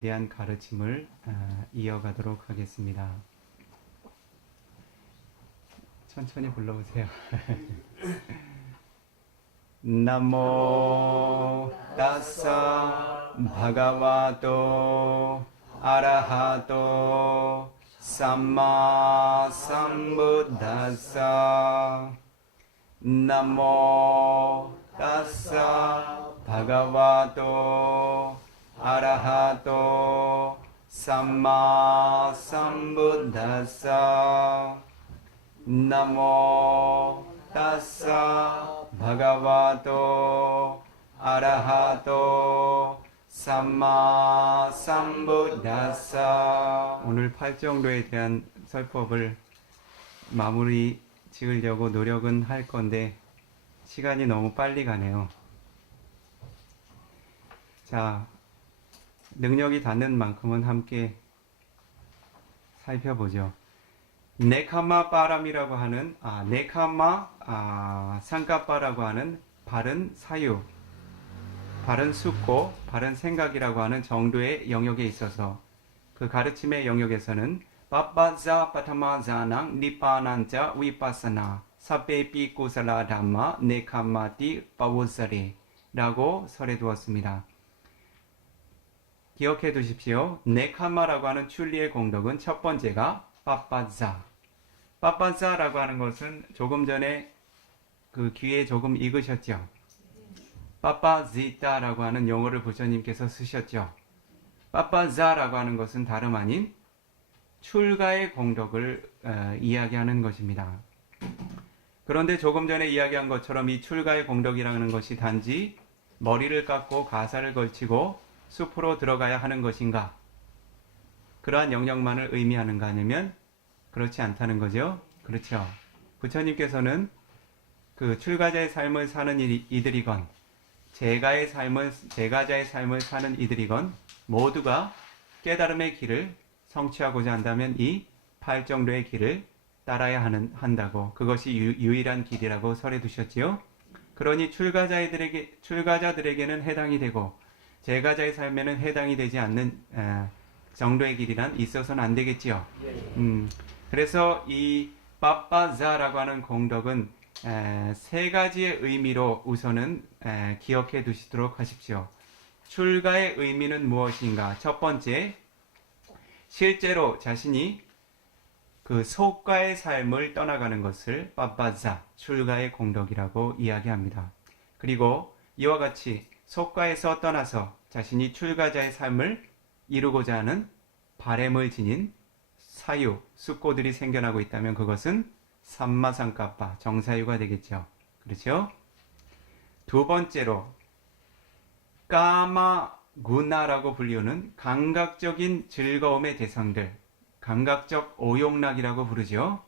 대한 가르침을 이어가도록 하겠습니다. 천천히 불러보세요. 나모 따사 바가와토 아라하토 삼마 삼부다사 나모 따사 바가와토 아라하토 삼마 삼부다사 나모 따사 바가와토 아라하토 삼마 삼부다사. 오늘 팔정도에 대한 설법을 마무리 지으려고 노력은 할 건데 시간이 너무 빨리 가네요. 자, 능력이 닿는 만큼은 함께 살펴보죠. 네카마 바람이라고 하는 네카마 상가바라고 하는 바른 사유, 바른 숙고, 바른 생각이라고 하는 정도의 영역에 있어서 그 가르침의 영역에서는 빠빠자 파타마자낭 니파난자 위파사나 사페피 꾸살라 담마 네카마티 파우사리 라고 설해 두었습니다. 기억해 두십시오. 네카마라고 하는 출리의 공덕은 첫 번째가 빠빠자. 빠빠자라고 하는 것은 조금 전에 그 귀에 조금 익으셨죠. 빠빠지타라고 하는 용어를 부처님께서 쓰셨죠. 빠빠자라고 하는 것은 다름 아닌 출가의 공덕을 이야기하는 것입니다. 그런데 조금 전에 이야기한 것처럼 이 출가의 공덕이라는 것이 단지 머리를 깎고 가사를 걸치고 숲으로 들어가야 하는 것인가? 그러한 영역만을 의미하는가 아니면 그렇지 않다는 거죠. 그렇죠. 부처님께서는 그 출가자의 삶을 사는 이들이건 제가자의 삶을 사는 이들이건 모두가 깨달음의 길을 성취하고자 한다면 이 팔정도의 길을 따라야 한다고, 그것이 유일한 길이라고 설해 두셨지요. 그러니 출가자들에게는 해당이 되고 제가자의 삶에는 해당이 되지 않는 정도의 길이란 있어서는 안 되겠지요. 그래서 이 빠빠자라고 하는 공덕은 세 가지의 의미로 우선은 기억해 두시도록 하십시오. 출가의 의미는 무엇인가? 첫 번째, 실제로 자신이 그 속가의 삶을 떠나가는 것을 빠빠자, 출가의 공덕이라고 이야기합니다. 그리고 이와 같이 속가에서 떠나서 자신이 출가자의 삶을 이루고자 하는 바램을 지닌 사유, 숙고들이 생겨나고 있다면 그것은 삼마상까빠, 정사유가 되겠죠. 그렇죠? 두 번째로 까마구나라고 불리우는 감각적인 즐거움의 대상들, 감각적 오용락이라고 부르죠.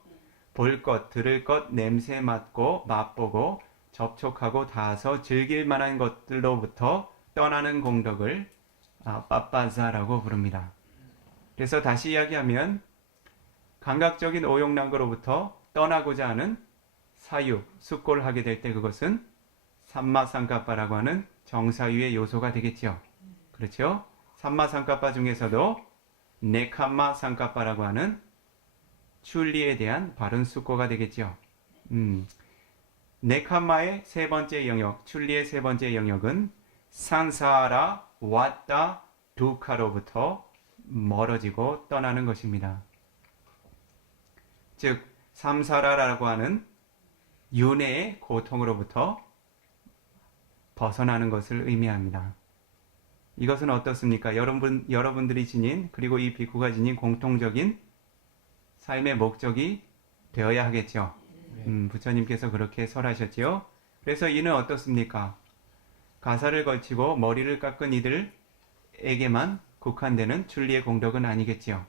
볼 것, 들을 것, 냄새 맡고 맛보고 접촉하고 닿아서 즐길 만한 것들로부터 떠나는 공덕을 빠빠자라고 부릅니다. 그래서 다시 이야기하면 감각적인 오용락으로부터 떠나고자 하는 사유, 숙고를 하게 될 때 그것은 삼마상까빠라고 하는 정사유의 요소가 되겠죠. 그렇죠? 삼마상까빠 중에서도 네카마상까빠라고 하는 출리에 대한 바른 숙고가 되겠죠. 네카마의 세 번째 영역, 출리의 세 번째 영역은 산사라 왔다 두카로부터 멀어지고 떠나는 것입니다. 즉 삼사라라고 하는 윤회의 고통으로부터 벗어나는 것을 의미합니다. 이것은 어떻습니까? 여러분들이 지닌, 그리고 이 비구가 지닌 공통적인 삶의 목적이 되어야 하겠죠. 부처님께서 그렇게 설하셨지요. 그래서 이는 어떻습니까? 가사를 걸치고 머리를 깎은 이들에게만 국한되는 출리의 공덕은 아니겠지요.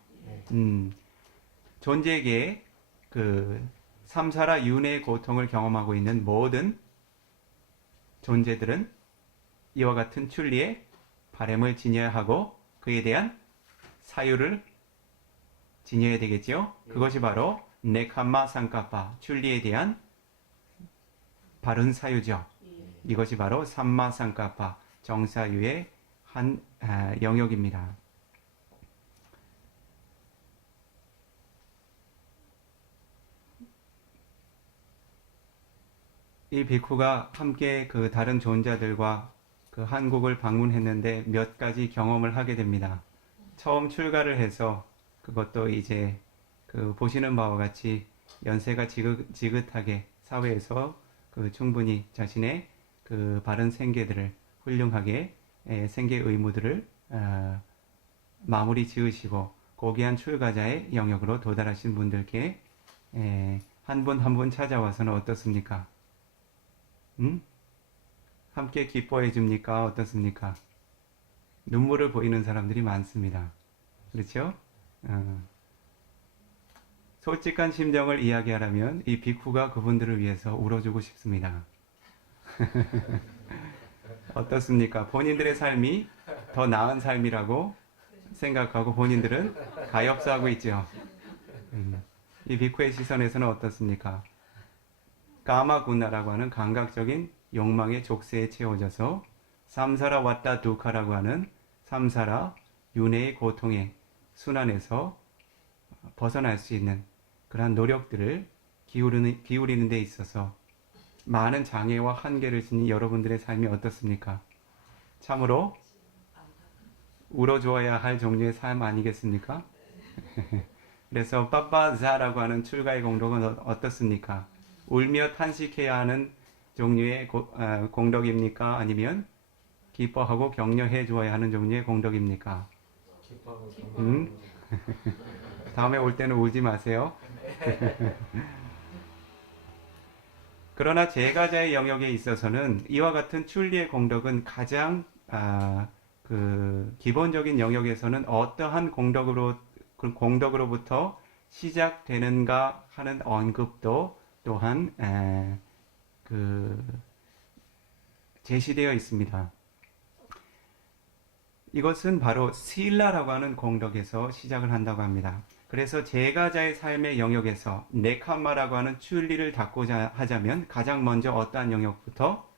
존재계에 그 삼사라 윤회의 고통을 경험하고 있는 모든 존재들은 이와 같은 출리의 바램을 지녀야 하고 그에 대한 사유를 지녀야 되겠지요. 그것이 바로 네카마 상까빠, 출리에 대한 바른 사유죠. 이것이 바로 삼마 상까빠, 정사유의 한 영역입니다. 이 비쿠가 함께 그 다른 존자들과 그 한국을 방문했는데 몇 가지 경험을 하게 됩니다. 처음 출가를 해서 그것도 이제 그 보시는 바와 같이 연세가 지긋하게 사회에서 그 충분히 자신의 그 바른 생계들을 훌륭하게 생계 의무들을 마무리 지으시고 고귀한 출가자의 영역으로 도달하신 분들께 한 분 한 분 찾아와서는 어떻습니까? 함께 기뻐해 줍니까? 어떻습니까? 눈물을 보이는 사람들이 많습니다. 그렇죠? 솔직한 심정을 이야기하라면 이 비쿠가 그분들을 위해서 울어주고 싶습니다. 어떻습니까? 본인들의 삶이 더 나은 삶이라고 생각하고 본인들은 가엾어하고 있죠. 이 비쿠의 시선에서는 어떻습니까? 까마군나라고 하는 감각적인 욕망의 족쇄에 채워져서 삼사라 왔다 두카라고 하는 삼사라 윤회의 고통의 순환에서 벗어날 수 있는 그러한 노력들을 기울이는 데 있어서 많은 장애와 한계를 지닌 여러분들의 삶이 어떻습니까? 참으로 울어주어야 할 종류의 삶 아니겠습니까? 그래서 빠빠자라고 하는 출가의 공덕은 어떻습니까? 울며 탄식해야 하는 종류의 공덕입니까? 아니면 기뻐하고 격려해 주어야 하는 종류의 공덕입니까? 다음에 올 때는 울지 마세요. 그러나 제가자의 영역에 있어서는 이와 같은 출리의 공덕은 가장 그 기본적인 영역에서는 어떠한 공덕으로부터 시작되는가 하는 언급도 또한 그 제시되어 있습니다. 이것은 바로 실라라고 하는 공덕에서 시작을 한다고 합니다. 그래서 제가자의 삶의 영역에서 네카마라고 하는 출리를 닦고자 하자면 가장 먼저 어떠한 영역부터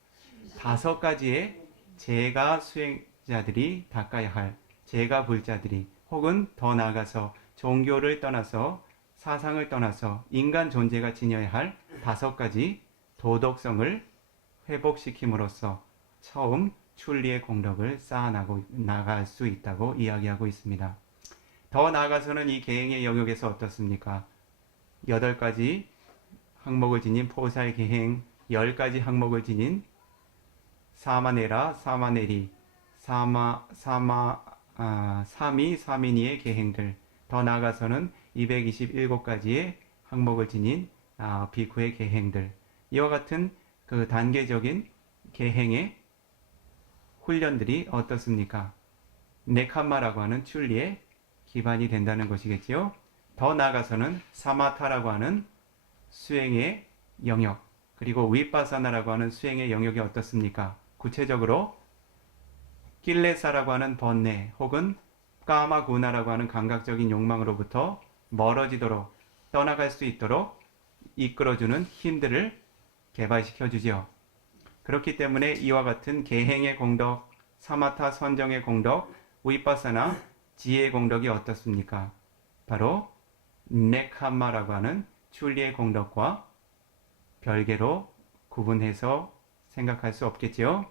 5가지의 제가 수행자들이 닦아야 할 제가 불자들이 혹은 더 나아가서 종교를 떠나서 사상을 떠나서 인간 존재가 지녀야 할 5가지 도덕성을 회복시킴으로써 처음 출리의 공덕을 쌓아나갈 수 있다고 이야기하고 있습니다. 더 나아가서는 이 계행의 영역에서 어떻습니까? 8가지 항목을 지닌 포살 계행, 10가지 항목을 지닌 사마네라, 사마네리, 사미, 사미니의 계행들, 더 나아가서는 227가지의 항목을 지닌 비쿠의 계행들, 이와 같은 그 단계적인 계행의 훈련들이 어떻습니까? 네카마라고 하는 출리의 기반이 된다는 것이겠지요. 더 나아가서는 사마타라고 하는 수행의 영역, 그리고 위파사나라고 하는 수행의 영역이 어떻습니까? 구체적으로 killesa라고 하는 번뇌 혹은 까마구나라고 하는 감각적인 욕망으로부터 멀어지도록 떠나갈 수 있도록 이끌어주는 힘들을 개발시켜 주죠. 그렇기 때문에 이와 같은 계행의 공덕, 사마타 선정의 공덕, 위파사나 지혜의 공덕이 어떻습니까? 바로 네카마라고 하는 출리의 공덕과 별개로 구분해서 생각할 수 없겠지요.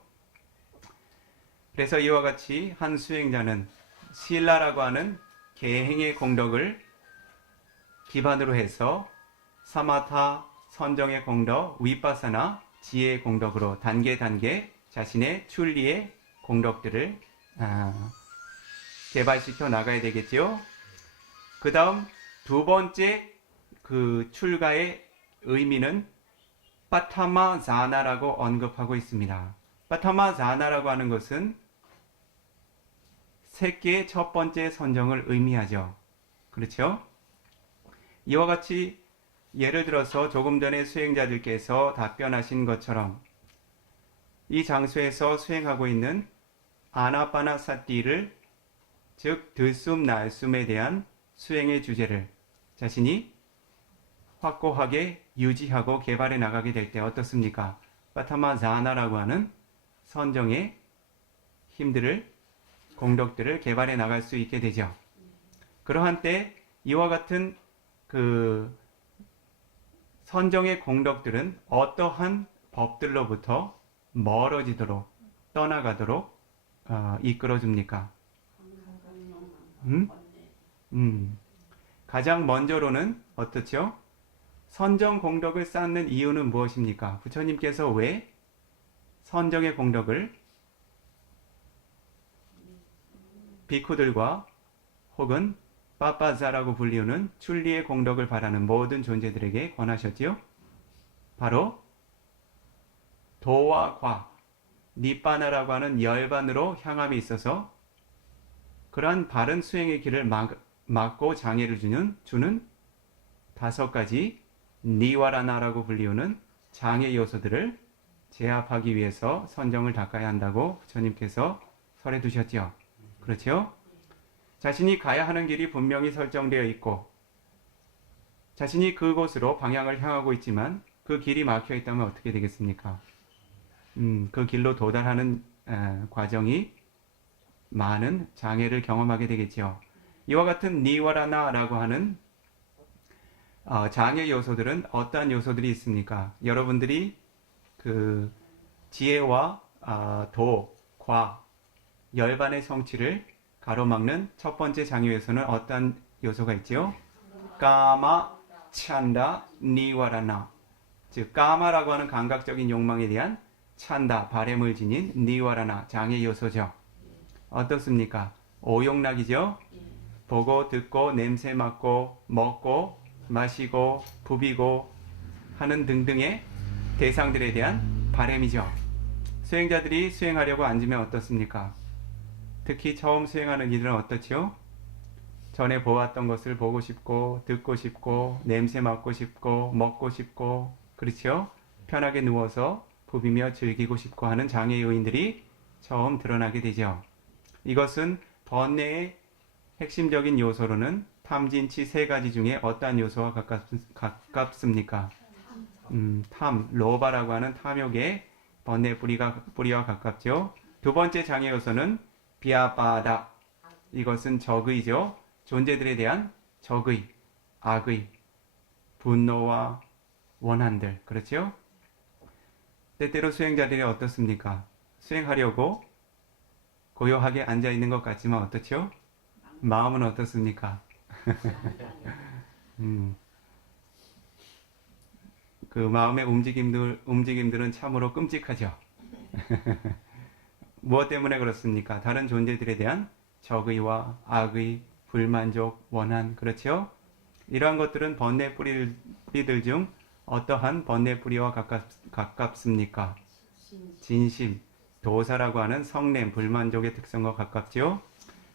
그래서 이와 같이 한 수행자는 실라라고 하는 계행의 공덕을 기반으로 해서 사마타 선정의 공덕, 위파사나 지혜의 공덕으로 단계 자신의 출리의 공덕들을 개발시켜 나가야 되겠죠. 그 다음 2번째 그 출가의 의미는 빠타마자나라고 언급하고 있습니다. 빠타마자나라고 하는 것은 새끼의 첫 번째 선정을 의미하죠. 그렇죠? 이와 같이 예를 들어서 조금 전에 수행자들께서 답변하신 것처럼 이 장소에서 수행하고 있는 아나파나사티를 즉 들숨 날숨에 대한 수행의 주제를 자신이 확고하게 유지하고 개발해 나가게 될 때 어떻습니까? 빠타마자나라고 하는 선정의 힘들을 공덕들을 개발해 나갈 수 있게 되죠. 그러한 때 이와 같은 그 선정의 공덕들은 어떠한 법들로부터 멀어지도록 떠나가도록 이끌어줍니까? 가장 먼저로는 어떻죠? 선정 공덕을 쌓는 이유는 무엇입니까? 부처님께서 왜 선정의 공덕을 비쿠들과 혹은 빠빠자라고 불리우는 출리의 공덕을 바라는 모든 존재들에게 권하셨지요? 바로 도와 과, 니빠나라고 하는 열반으로 향함이 있어서 그러한 바른 수행의 길을 막고 장애를 주는 5가지 니와라나라고 불리우는 장애 요소들을 제압하기 위해서 선정을 닦아야 한다고 부처님께서 설해 두셨죠. 그렇죠? 자신이 가야 하는 길이 분명히 설정되어 있고 자신이 그곳으로 방향을 향하고 있지만 그 길이 막혀 있다면 어떻게 되겠습니까? 그 길로 도달하는 과정이 많은 장애를 경험하게 되겠죠. 이와 같은 니와라나라고 하는 장애 요소들은 어떠한 요소들이 있습니까? 여러분들이 그 지혜와 도, 과, 열반의 성취를 가로막는 첫 번째 장애 요소는 어떠한 요소가 있지요? 까마, 찬다, 니와라나. 즉 까마라고 하는 감각적인 욕망에 대한 찬다, 바램을 지닌 니와라나 장애 요소죠. 어떻습니까? 오용락이죠. 보고 듣고 냄새 맡고 먹고 마시고 부비고 하는 등등의 대상들에 대한 바램이죠. 수행자들이 수행하려고 앉으면 어떻습니까? 특히 처음 수행하는 이들은 어떻지요? 전에 보았던 것을 보고 싶고 듣고 싶고 냄새 맡고 싶고 먹고 싶고 그렇죠? 편하게 누워서 부비며 즐기고 싶고 하는 장애 요인들이 처음 드러나게 되죠. 이것은 번뇌의 핵심적인 요소로는 탐진치 3가지 중에 어떠한 요소와 가깝습니까? 탐, 로바라고 하는 탐욕의 번뇌 뿌리와 가깝죠. 두 번째 장애 요소는 비아바다. 이것은 적의죠. 존재들에 대한 적의, 악의, 분노와 원한들. 그렇죠? 때때로 수행자들이 어떻습니까? 수행하려고 고요하게 앉아있는 것 같지만 어떻죠? 마음은 어떻습니까? 그 마음의 움직임들은 참으로 끔찍하죠. 무엇 때문에 그렇습니까? 다른 존재들에 대한 적의와 악의, 불만족, 원한, 그렇죠? 이러한 것들은 번뇌 뿌리들 중 어떠한 번뇌 뿌리와 가깝습니까? 진심, 도사라고 하는 성냄, 불만족의 특성과 가깝죠?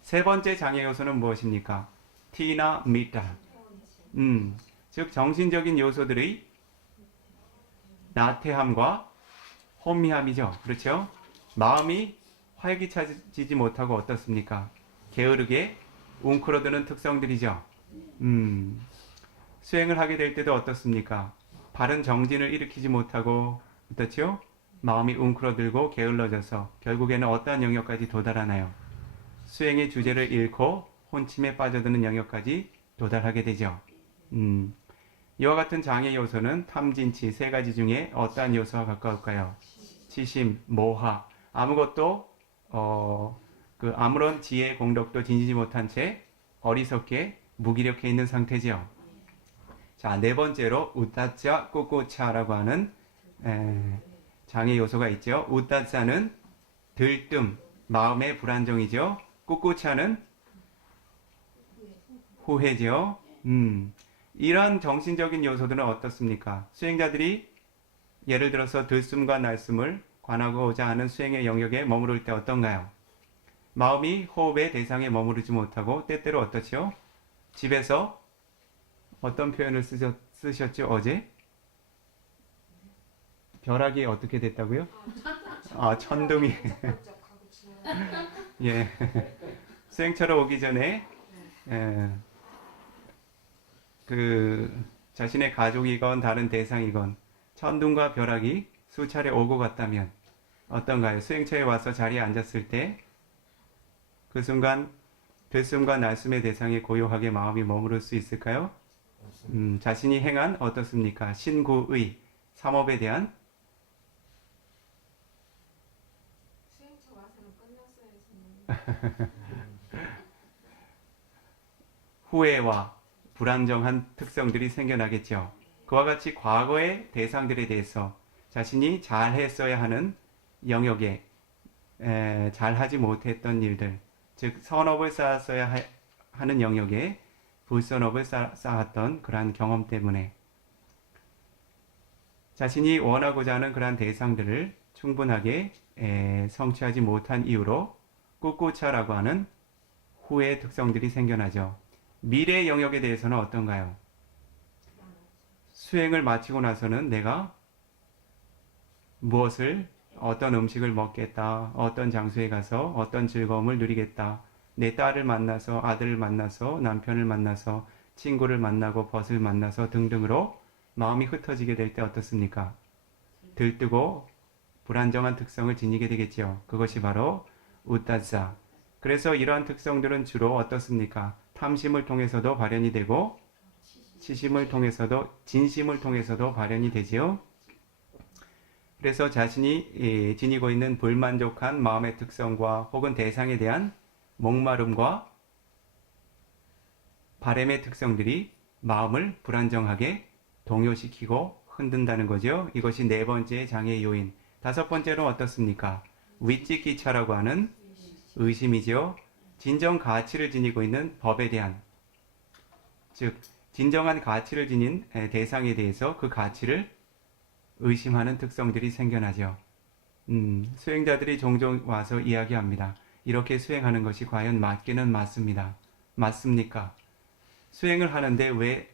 세 번째 장애 요소는 무엇입니까? 티나 미타. 즉 정신적인 요소들의 나태함과 혼미함이죠. 그렇죠? 마음이 활기차지지 못하고 어떻습니까? 게으르게 웅크러드는 특성들이죠. 수행을 하게 될 때도 어떻습니까? 바른 정진을 일으키지 못하고 어떻죠? 마음이 웅크러들고 게을러져서 결국에는 어떠한 영역까지 도달하나요? 수행의 주제를 잃고 혼침에 빠져드는 영역까지 도달하게 되죠. 이와 같은 장애 요소는 탐진치 3가지 중에 어떠한 요소와 가까울까요? 치심, 모하, 아무것도 아무런 지혜 공덕도 지니지 못한 채 어리석게 무기력해 있는 상태지요. 자, 4번째로 우따짜 꾸꾸차라고 하는 장애 요소가 있죠. 우따짜는 들뜸, 마음의 불안정이죠. 꾸꾸차는 후회죠. 이런 정신적인 요소들은 어떻습니까? 수행자들이 예를 들어서 들숨과 날숨을 관하고자 하는 수행의 영역에 머무를 때 어떤가요? 마음이 호흡의 대상에 머무르지 못하고 때때로 어떻죠? 집에서 어떤 표현을 쓰셨죠? 어제? 벼락이 어떻게 됐다고요? 천둥이. 예. 수행처럼 오기 전에 자신의 가족이건 다른 대상이건 천둥과 벼락이 수차례 오고 갔다면 어떤가요? 수행처에 와서 자리에 앉았을 때 그 순간 들숨과 날숨의 대상에 고요하게 마음이 머무를 수 있을까요? 자신이 행한 어떻습니까? 신구의 삼업에 대한 후회와 불안정한 특성들이 생겨나겠죠. 그와 같이 과거의 대상들에 대해서 자신이 잘했어야 하는 영역에 잘하지 못했던 일들, 즉 선업을 쌓았어야 하는 영역에 불선업을 쌓았던 그러한 경험 때문에 자신이 원하고자 하는 그러한 대상들을 충분하게 성취하지 못한 이유로 꿋꿋차라고 하는 후회의 특성들이 생겨나죠. 미래의 영역에 대해서는 어떤가요? 수행을 마치고 나서는 내가 무엇을, 어떤 음식을 먹겠다, 어떤 장소에 가서 어떤 즐거움을 누리겠다, 내 딸을 만나서, 아들을 만나서, 남편을 만나서, 친구를 만나고 벗을 만나서 등등으로 마음이 흩어지게 될 때 어떻습니까? 들뜨고 불안정한 특성을 지니게 되겠죠. 그것이 바로 우따자. 그래서 이러한 특성들은 주로 어떻습니까? 탐심을 통해서도 발현이 되고 치심을 통해서도, 진심을 통해서도 발현이 되지요. 그래서 자신이 지니고 있는 불만족한 마음의 특성과 혹은 대상에 대한 목마름과 바램의 특성들이 마음을 불안정하게 동요시키고 흔든다는 거죠. 이것이 네 번째 장애의 요인. 다섯 번째로 어떻습니까? 위찌기차라고 하는 의심이죠. 진정 가치를 지니고 있는 법에 대한, 즉 진정한 가치를 지닌 대상에 대해서 그 가치를 의심하는 특성들이 생겨나죠. 수행자들이 종종 와서 이야기합니다. 이렇게 수행하는 것이 과연 맞기는 맞습니다. 맞습니까? 수행을 하는데 왜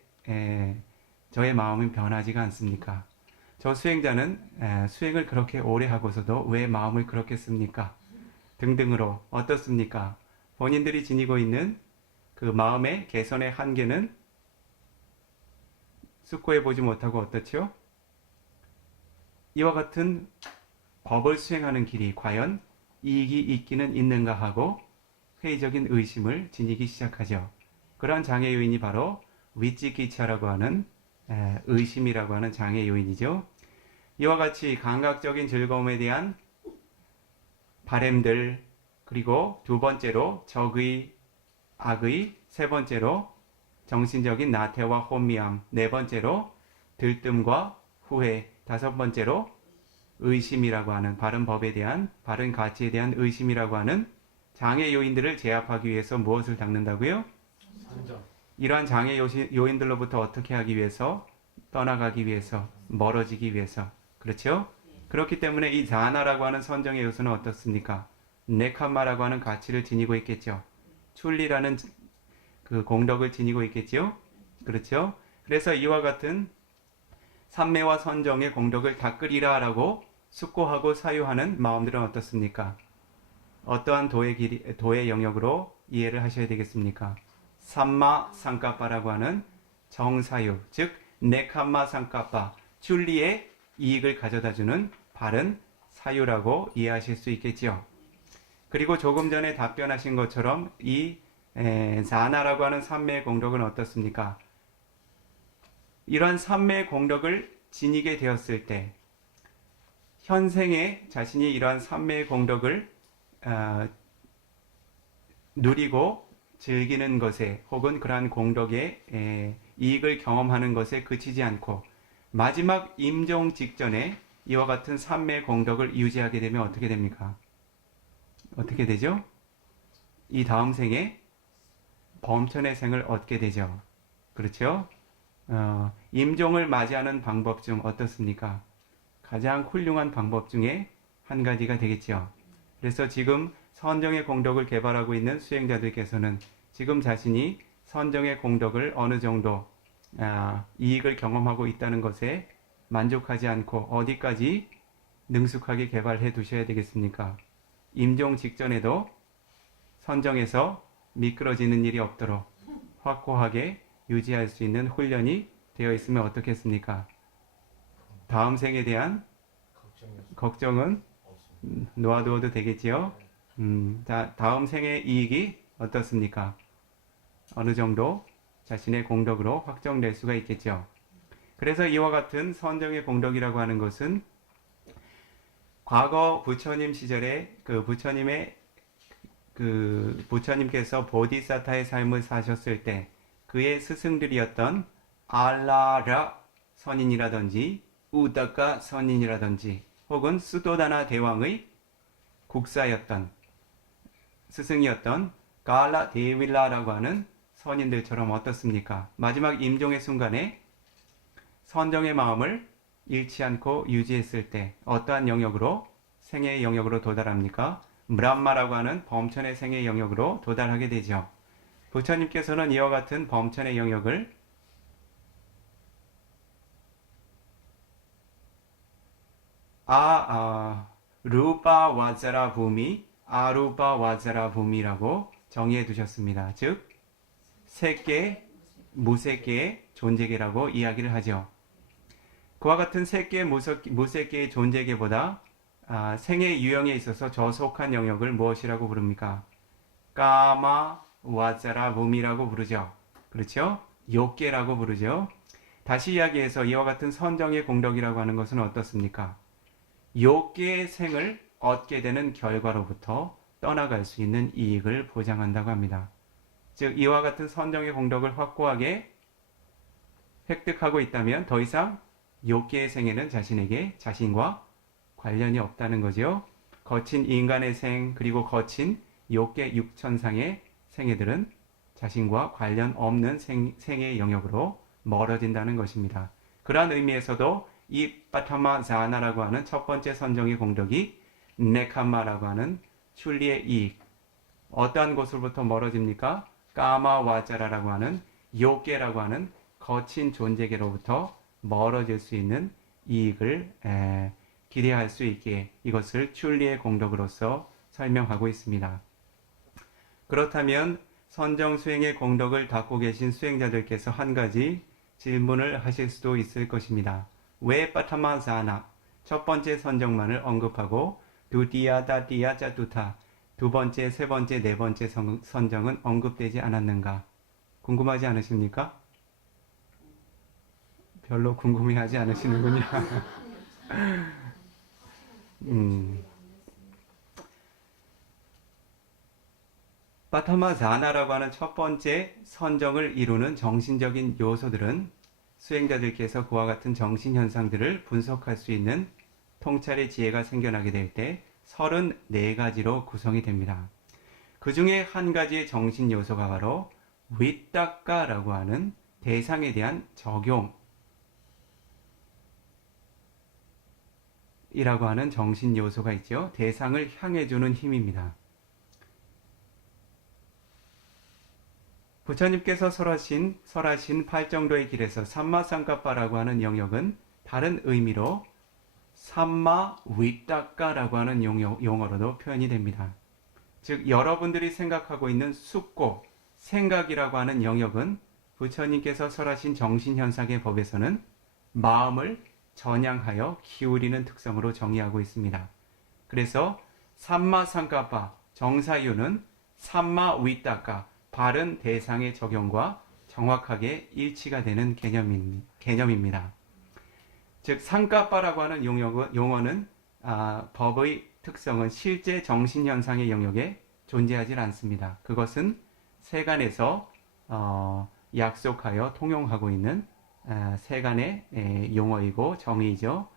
저의 마음은 변하지가 않습니까? 저 수행자는 수행을 그렇게 오래 하고서도 왜 마음을 그렇게 씁니까? 등등으로 어떻습니까? 본인들이 지니고 있는 그 마음의 개선의 한계는 숙고해 보지 못하고 어떻죠? 이와 같은 법을 수행하는 길이 과연 이익이 있기는 있는가 하고 회의적인 의심을 지니기 시작하죠. 그러한 장애 요인이 바로 위찌기차라고 하는 의심이라고 하는 장애 요인이죠. 이와 같이 감각적인 즐거움에 대한 바램들, 그리고 두 번째로 적의, 악의, 세 번째로 정신적인 나태와 혼미함, 네 번째로 들뜸과 후회, 다섯 번째로 의심이라고 하는 바른 법에 대한, 바른 가치에 대한 의심이라고 하는 장애 요인들을 제압하기 위해서 무엇을 닦는다고요? 선정. 이러한 장애 요인들로부터 어떻게 하기 위해서? 떠나가기 위해서, 멀어지기 위해서. 그렇죠? 그렇기 때문에 이 자나라고 하는 선정의 요소는 어떻습니까? 네카마라고 하는 가치를 지니고 있겠죠. 출리라는 그 공덕을 지니고 있겠지요. 그렇죠? 그래서 이와 같은 삼매와 선정의 공덕을 닦으리라라고 숙고하고 사유하는 마음들은 어떻습니까? 어떠한 도의 영역으로 이해를 하셔야 되겠습니까? 삼마 상카빠라고 하는 정사유, 즉 네카마 상카빠, 출리의 이익을 가져다주는 바른 사유라고 이해하실 수 있겠지요. 그리고 조금 전에 답변하신 것처럼 이 자나라고 하는 삼매의 공덕은 어떻습니까? 이러한 삼매의 공덕을 지니게 되었을 때 현생에 자신이 이러한 삼매의 공덕을 누리고 즐기는 것에 혹은 그러한 공덕의 이익을 경험하는 것에 그치지 않고 마지막 임종 직전에 이와 같은 삼매의 공덕을 유지하게 되면 어떻게 됩니까? 어떻게 되죠? 이 다음 생에 범천의 생을 얻게 되죠. 그렇죠? 임종을 맞이하는 방법 중 어떻습니까? 가장 훌륭한 방법 중에 한 가지가 되겠죠. 그래서 지금 선정의 공덕을 개발하고 있는 수행자들께서는 지금 자신이 선정의 공덕을 어느 정도 이익을 경험하고 있다는 것에 만족하지 않고 어디까지 능숙하게 개발해 두셔야 되겠습니까? 임종 직전에도 선정에서 미끄러지는 일이 없도록 확고하게 유지할 수 있는 훈련이 되어 있으면 어떻겠습니까? 다음 생에 대한 걱정은 놓아두어도 되겠지요. 다음 생의 이익이 어떻습니까? 어느 정도 자신의 공덕으로 확정될 수가 있겠죠. 그래서 이와 같은 선정의 공덕이라고 하는 것은 과거 부처님 시절에 그 부처님의 그 부처님께서 보디사타의 삶을 사셨을 때 그의 스승들이었던 알라라 선인이라든지 우다카 선인이라든지 혹은 수도다나 대왕의 국사였던 스승이었던 갈라 데빌라라고 하는 선인들처럼 어떻습니까? 마지막 임종의 순간에 선정의 마음을 잃지 않고 유지했을 때 어떠한 영역으로 생애의 영역으로 도달합니까? 브람마라고 하는 범천의 생애의 영역으로 도달하게 되죠. 부처님께서는 이와 같은 범천의 영역을 루파 와자라 부미, 아루파 와자라 부미라고 정의해 두셨습니다. 즉, 색계, 무색계의 존재계라고 이야기를 하죠. 그와 같은 색계, 무색계의 존재계보다 생의 유형에 있어서 저속한 영역을 무엇이라고 부릅니까? 까마 와자라 부미라고 부르죠. 그렇죠? 욕계라고 부르죠. 다시 이야기해서 이와 같은 선정의 공덕이라고 하는 것은 어떻습니까? 욕계의 생을 얻게 되는 결과로부터 떠나갈 수 있는 이익을 보장한다고 합니다. 즉 이와 같은 선정의 공덕을 확고하게 획득하고 있다면 더 이상 욕계의 생에는 자신에게 자신과 관련이 없다는 거죠. 거친 인간의 생 그리고 거친 욕계 육천상의 생애들은 자신과 관련 없는 생의 영역으로 멀어진다는 것입니다. 그러한 의미에서도 이 파타마자나라고 하는 첫 번째 선정의 공덕이 네카마라고 하는 출리의 이익 어떠한 곳으로부터 멀어집니까? 까마와자라라고 하는 욕계라고 하는 거친 존재계로부터 멀어질 수 있는 이익을 기대할 수 있게 이것을 출리의 공덕으로서 설명하고 있습니다. 그렇다면 선정 수행의 공덕을 닦고 계신 수행자들께서 한 가지 질문을 하실 수도 있을 것입니다. 왜 파타마자나 첫 번째 선정만을 언급하고 두티야 다티야 짜투타 두 번째, 세 번째, 네 번째 선정은 언급되지 않았는가? 궁금하지 않으십니까? 별로 궁금해하지 않으시는군요. 파타마자나라고 하는 첫 번째 선정을 이루는 정신적인 요소들은 수행자들께서 그와 같은 정신현상들을 분석할 수 있는 통찰의 지혜가 생겨나게 될 때 34가지로 구성이 됩니다. 그 중에 한 가지의 정신 요소가 바로 위따까라고 하는 대상에 대한 적용이라고 하는 정신 요소가 있죠. 대상을 향해주는 힘입니다. 부처님께서 설하신 팔정도의 길에서 삼마상가빠라고 하는 영역은 다른 의미로 삼마 위따까라고 하는 용어로도 표현이 됩니다. 즉 여러분들이 생각하고 있는 숙고, 생각이라고 하는 영역은 부처님께서 설하신 정신현상의 법에서는 마음을 전향하여 기울이는 특성으로 정의하고 있습니다. 그래서 삼마상가빠 정사유는 삼마 위따까 바른 대상의 적용과 정확하게 일치가 되는 개념입니다. 즉 상가빠라고 하는 용어는 법의 특성은 실제 정신현상의 영역에 존재하지 않습니다. 그것은 세간에서 약속하여 통용하고 있는 세간의 용어이고 정의이죠.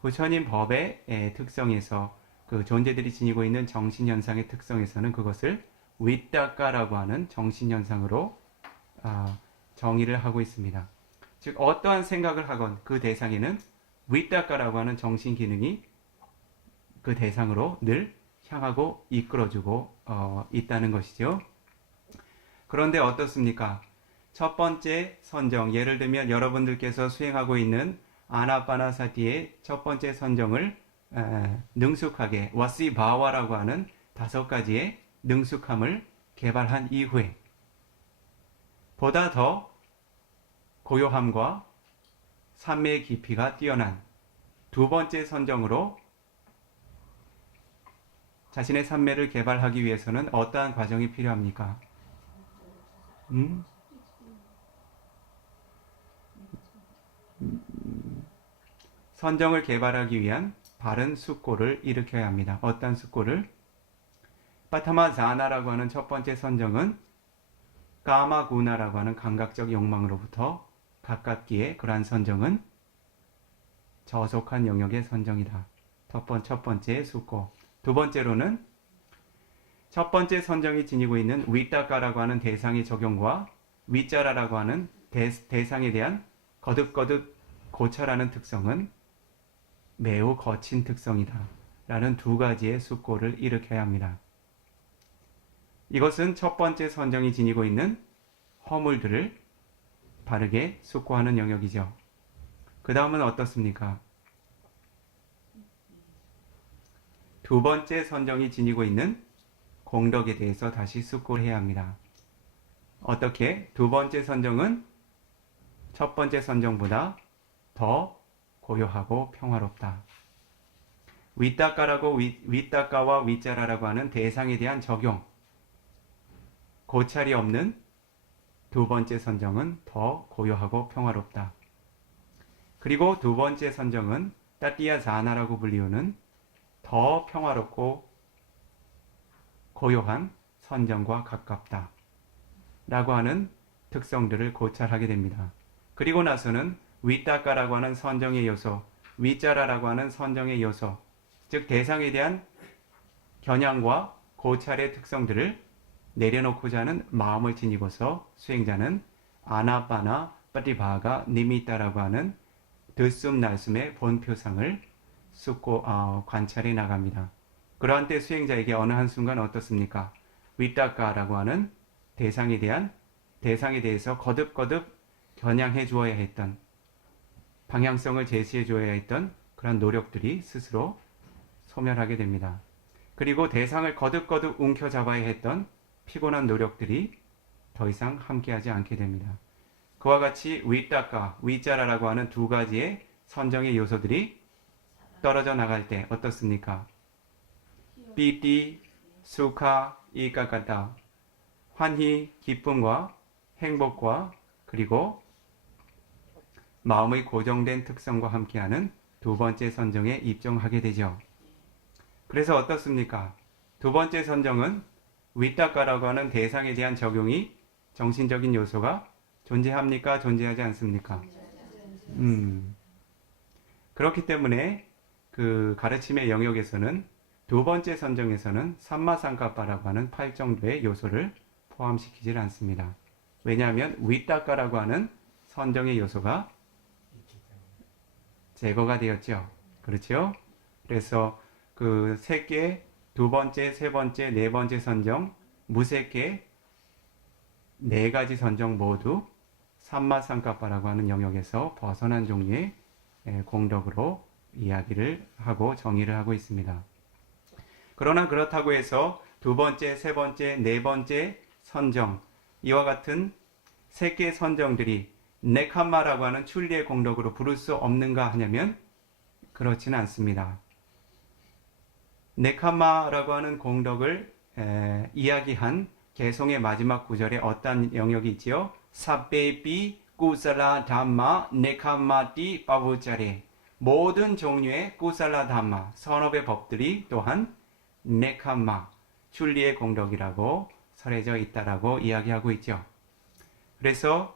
부처님 법의 특성에서 그 존재들이 지니고 있는 정신현상의 특성에서는 그것을 위따까라고 하는 정신현상으로 정의를 하고 있습니다. 즉 어떠한 생각을 하건 그 대상에는 위따까라고 하는 정신기능이 그 대상으로 늘 향하고 이끌어주고 있다는 것이죠. 그런데 어떻습니까? 첫 번째 선정, 예를 들면 여러분들께서 수행하고 있는 아나파나사티의 첫 번째 선정을 능숙하게 와시바와라고 하는 5가지의 능숙함을 개발한 이후에 보다 더 고요함과 산매의 깊이가 뛰어난 두 번째 선정으로 자신의 산매를 개발하기 위해서는 어떠한 과정이 필요합니까? 선정을 개발하기 위한 바른 숙고를 일으켜야 합니다. 어떤 숙고를? 파타마자나라고 하는 첫 번째 선정은 까마구나라고 하는 감각적 욕망으로부터 가깝기에 그러한 선정은 저속한 영역의 선정이다. 첫 번째 숙고. 두 번째로는 첫 번째 선정이 지니고 있는 위따까라고 하는 대상의 적용과 위짜라라고 하는 대상에 대한 거듭거듭 고찰하는 특성은 매우 거친 특성이다. 라는 두 가지의 숙고를 일으켜야 합니다. 이것은 첫 번째 선정이 지니고 있는 허물들을 바르게 숙고하는 영역이죠. 그 다음은 어떻습니까? 두 번째 선정이 지니고 있는 공덕에 대해서 다시 숙고를 해야 합니다. 어떻게? 두 번째 선정은 첫 번째 선정보다 더 고요하고 평화롭다. 위따까와 위짜라라고 하는 대상에 대한 적용, 고찰이 없는 두 번째 선정은 더 고요하고 평화롭다. 그리고 두 번째 선정은 따띠아자나라고 불리우는 더 평화롭고 고요한 선정과 가깝다. 라고 하는 특성들을 고찰하게 됩니다. 그리고 나서는 위따까라고 하는 선정의 요소, 위짜라라고 하는 선정의 요소, 즉 대상에 대한 겨냥과 고찰의 특성들을 내려놓고자 하는 마음을 지니고서 수행자는 아나빠나 빠티바가 니미따라고 하는 들숨 날숨의 본표상을 관찰해 나갑니다. 그러한 때 수행자에게 어느 한순간 어떻습니까? 위따까라고 하는 대상에 대해서 거듭거듭 겨냥해 주어야 했던, 방향성을 제시해 주어야 했던 그런 노력들이 스스로 소멸하게 됩니다. 그리고 대상을 거듭거듭 움켜잡아야 했던 피곤한 노력들이 더 이상 함께하지 않게 됩니다. 그와 같이 위따까, 위짜라라고 하는 두 가지의 선정의 요소들이 떨어져 나갈 때 어떻습니까? 삐띠, 수카, 이까까다, 환희, 기쁨과 행복과 그리고 마음의 고정된 특성과 함께하는 두 번째 선정에 입정하게 되죠. 그래서 어떻습니까? 두 번째 선정은 위따까라고 하는 대상에 대한 적용이 정신적인 요소가 존재합니까? 존재하지 않습니까? 그렇기 때문에 그 가르침의 영역에서는 두 번째 선정에서는 삼마상가빠라고 하는 8정도의 요소를 포함시키질 않습니다. 왜냐하면 위따까라고 하는 선정의 요소가 제거가 되었죠. 그렇죠? 그래서 그 세 개, 두 번째, 세 번째, 네 번째 선정, 무색계 네 가지 선정 모두 삼마상가빠라고 하는 영역에서 벗어난 종류의 공덕으로 이야기를 하고 정의를 하고 있습니다. 그러나 그렇다고 해서 두 번째, 세 번째, 네 번째 선정, 이와 같은 세 개의 선정들이 네캄마라고 하는 출리의 공덕으로 부를 수 없는가 하냐면 그렇지는 않습니다. 네캄마라고 하는 공덕을 이야기한 개송의 마지막 구절에 어떤 영역이 있지요? 사베비 꾸살라 담마 네캄마띠 빠부짜레, 모든 종류의 꾸살라 담마, 선업의 법들이 또한 네캄마, 출리의 공덕이라고 설해져 있다라고 이야기하고 있죠. 그래서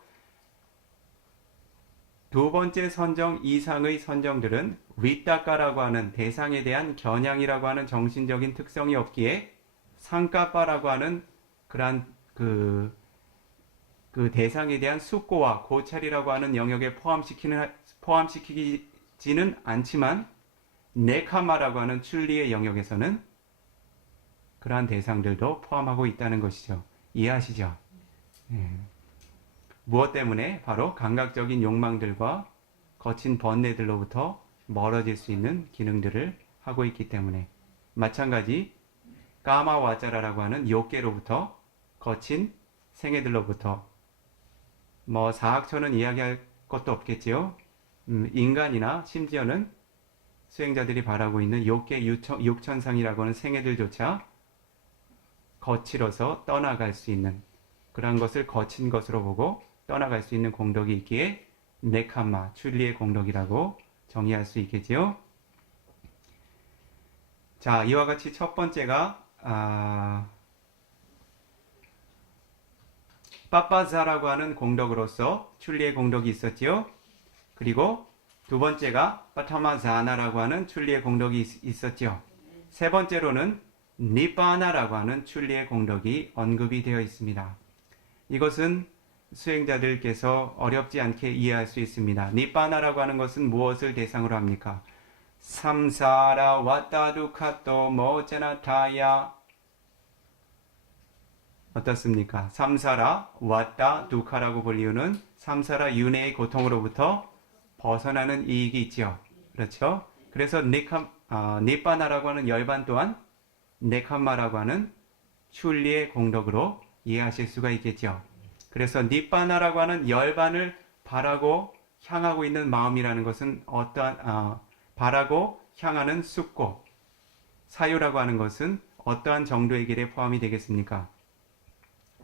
두 번째 선정 이상의 선정들은 위따까라고 하는 대상에 대한 겨냥이라고 하는 정신적인 특성이 없기에 상가빠라고 하는 그러한 그 대상에 대한 숙고와 고찰이라고 하는 영역에 포함시키지는 않지만 네카마라고 하는 출리의 영역에서는 그러한 대상들도 포함하고 있다는 것이죠. 이해하시죠? 무엇 때문에? 바로 감각적인 욕망들과 거친 번뇌들로부터 멀어질 수 있는 기능들을 하고 있기 때문에. 마찬가지 까마와짜라라고 하는 욕계로부터, 거친 생애들로부터, 사학처는 이야기할 것도 없겠지요. 인간이나 심지어는 수행자들이 바라고 있는 욕계 육천상이라고 하는 생애들조차 거칠어서 떠나갈 수 있는, 그러한 것을 거친 것으로 보고 떠나갈 수 있는 공덕이 있기에 네카마, 출리의 공덕이라고 정의할 수 있겠지요. 자, 이와 같이 첫 번째가 빠빠자라고 하는 공덕으로서 출리의 공덕이 있었지요. 그리고 두 번째가 빠타마자나라고 하는 출리의 공덕이 있었죠. 세 번째로는 니빠나라고 하는 출리의 공덕이 언급이 되어 있습니다. 이것은 수행자들께서 어렵지 않게 이해할 수 있습니다. 니빠나라고 하는 것은 무엇을 대상으로 합니까? 삼사라 와따두카토 모체나타야 어떻습니까? 삼사라 왔다 두카라고 불리우는 삼사라 윤회의 고통으로부터 벗어나는 이익이 있죠. 그렇죠? 그래서 니빠나라고 하는 열반 또한 네캄마라고 하는 출리의 공덕으로 이해하실 수가 있겠죠. 그래서 니빠나라고 하는 열반을 바라고 향하고 있는 마음이라는 것은 어떠한 바라고 향하는 숙고, 사유라고 하는 것은 어떠한 정도의 길에 포함이 되겠습니까?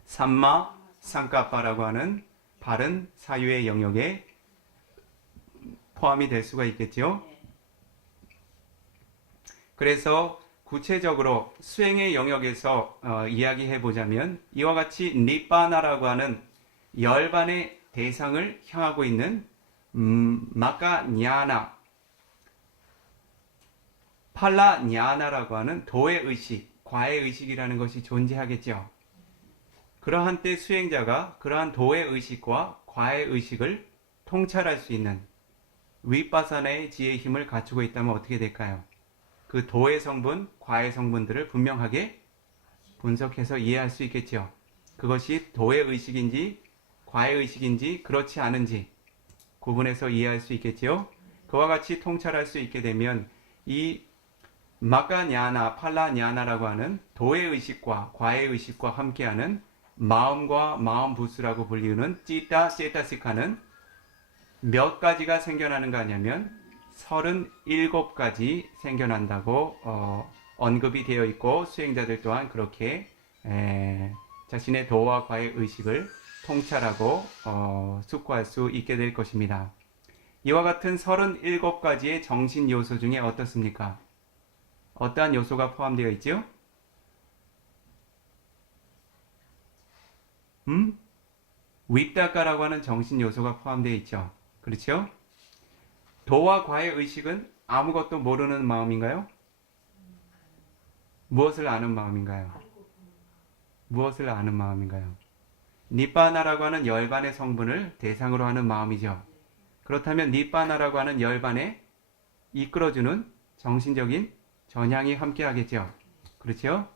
삼마 상카빠라고 하는 바른 사유의 영역에 포함이 될 수가 있겠죠. 그래서 구체적으로 수행의 영역에서 이야기해 보자면 이와 같이 니빠나라고 하는 열반의 대상을 향하고 있는 마카냐나, 팔라냐나라고 하는 도의 의식, 과의 의식이라는 것이 존재하겠죠. 그러한 때 수행자가 그러한 도의 의식과 과의 의식을 통찰할 수 있는 위빠사나의 지혜의 힘을 갖추고 있다면 어떻게 될까요? 그 도의 성분, 과의 성분들을 분명하게 분석해서 이해할 수 있겠죠. 그것이 도의 의식인지 과의 의식인지 그렇지 않은지 구분해서 이해할 수 있겠죠. 그와 같이 통찰할 수 있게 되면 이 마카냐나, 팔라냐나라고 하는 도의 의식과 과의 의식과 함께하는 마음과 마음 부수라고 불리우는 찌따, 제타시카는 몇 가지가 생겨나는가 하냐면 37가지 생겨난다고 언급이 되어 있고 수행자들 또한 그렇게 자신의 도와 과의 의식을 통찰하고 숙고할 수 있게 될 것입니다. 이와 같은 37가지의 정신 요소 중에 어떻습니까? 어떠한 요소가 포함되어 있죠? 윗다가라고 하는 정신 요소가 포함되어 있죠. 그렇죠? 도와 과의 의식은 아무것도 모르는 마음인가요? 무엇을 아는 마음인가요? 무엇을 아는 마음인가요? 니빠나라고 하는 열반의 성분을 대상으로 하는 마음이죠. 그렇다면 니빠나라고 하는 열반에 이끌어주는 정신적인 전향이 함께 하겠죠. 그렇죠?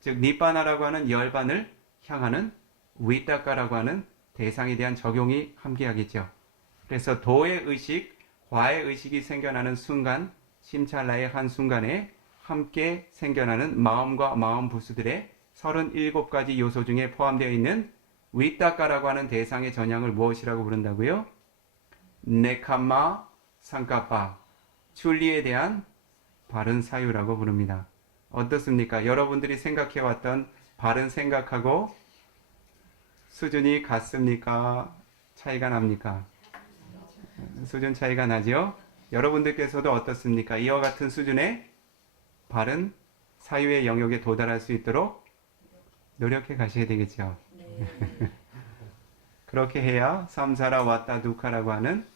즉 니빠나라고 하는 열반을 향하는 위따가라고 하는 대상에 대한 적용이 함께 하겠죠. 그래서 도의 의식, 과의 의식이 생겨나는 순간, 심찰나의 한 순간에 함께 생겨나는 마음과 마음 부수들의 37가지 요소 중에 포함되어 있는 위따가라고 하는 대상의 전향을 무엇이라고 부른다고요? 네캄마 상카빠, 출리에 대한 바른 사유라고 부릅니다. 어떻습니까? 여러분들이 생각해왔던 바른 생각하고 수준이 같습니까? 차이가 납니까? 수준 차이가 나죠? 여러분들께서도 어떻습니까? 이와 같은 수준의 바른 사유의 영역에 도달할 수 있도록 노력해 가셔야 되겠죠. 네. 그렇게 해야 삼사라 왔다 두카라고 하는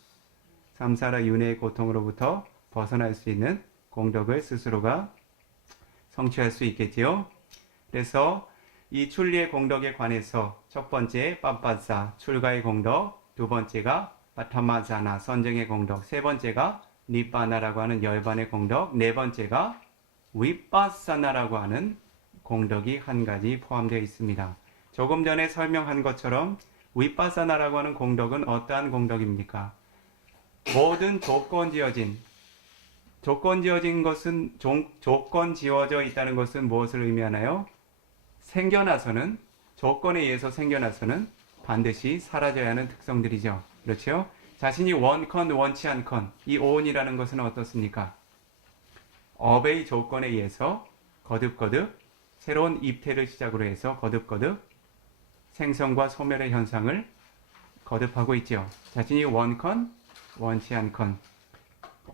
삼사라 윤회의 고통으로부터 벗어날 수 있는 공덕을 스스로가 성취할 수 있겠지요. 그래서 이 출리의 공덕에 관해서 첫 번째 빰빠사 출가의 공덕, 두 번째가 바타마자나 선정의 공덕, 세 번째가 니빠나라고 하는 열반의 공덕, 네 번째가 위빠사나라고 하는 공덕이 한 가지 포함되어 있습니다. 조금 전에 설명한 것처럼 위빠사나라고 하는 공덕은 어떠한 공덕입니까? 모든 조건 지어진 것은 조건 지어져 있다는 것은 무엇을 의미하나요? 생겨나서는 조건에 의해서 생겨나서는 반드시 사라져야 하는 특성들이죠. 그렇죠? 자신이 원컨 원치 않건 이 오온이라는 것은 어떻습니까? 업의 조건에 의해서 거듭거듭 새로운 입태를 시작으로 해서 거듭거듭 생성과 소멸의 현상을 거듭하고 있죠. 자신이 원컨 원치 않건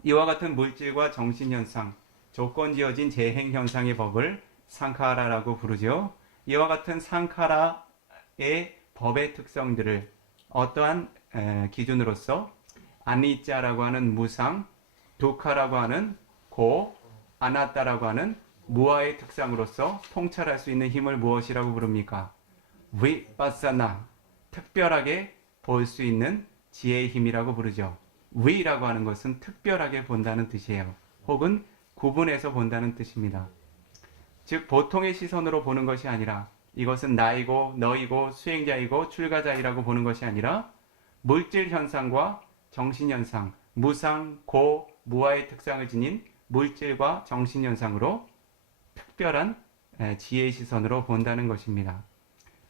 이와 같은 물질과 정신현상, 조건 지어진 재행현상의 법을 상카라라고 부르죠. 이와 같은 상카라의 법의 특성들을 어떠한 기준으로서 아니짜라고 하는 무상, 두카라고 하는 고, 아나따라고 하는 무아의 특성으로서 통찰할 수 있는 힘을 무엇이라고 부릅니까? 위빠사나, 특별하게 볼 수 있는 지혜의 힘이라고 부르죠. 위라고 하는 것은 특별하게 본다는 뜻이에요. 혹은 구분해서 본다는 뜻입니다. 즉 보통의 시선으로 보는 것이 아니라 이것은 나이고 너이고 수행자이고 출가자이라고 보는 것이 아니라 물질 현상과 정신 현상, 무상, 고, 무아의 특성을 지닌 물질과 정신 현상으로 특별한 지혜의 시선으로 본다는 것입니다.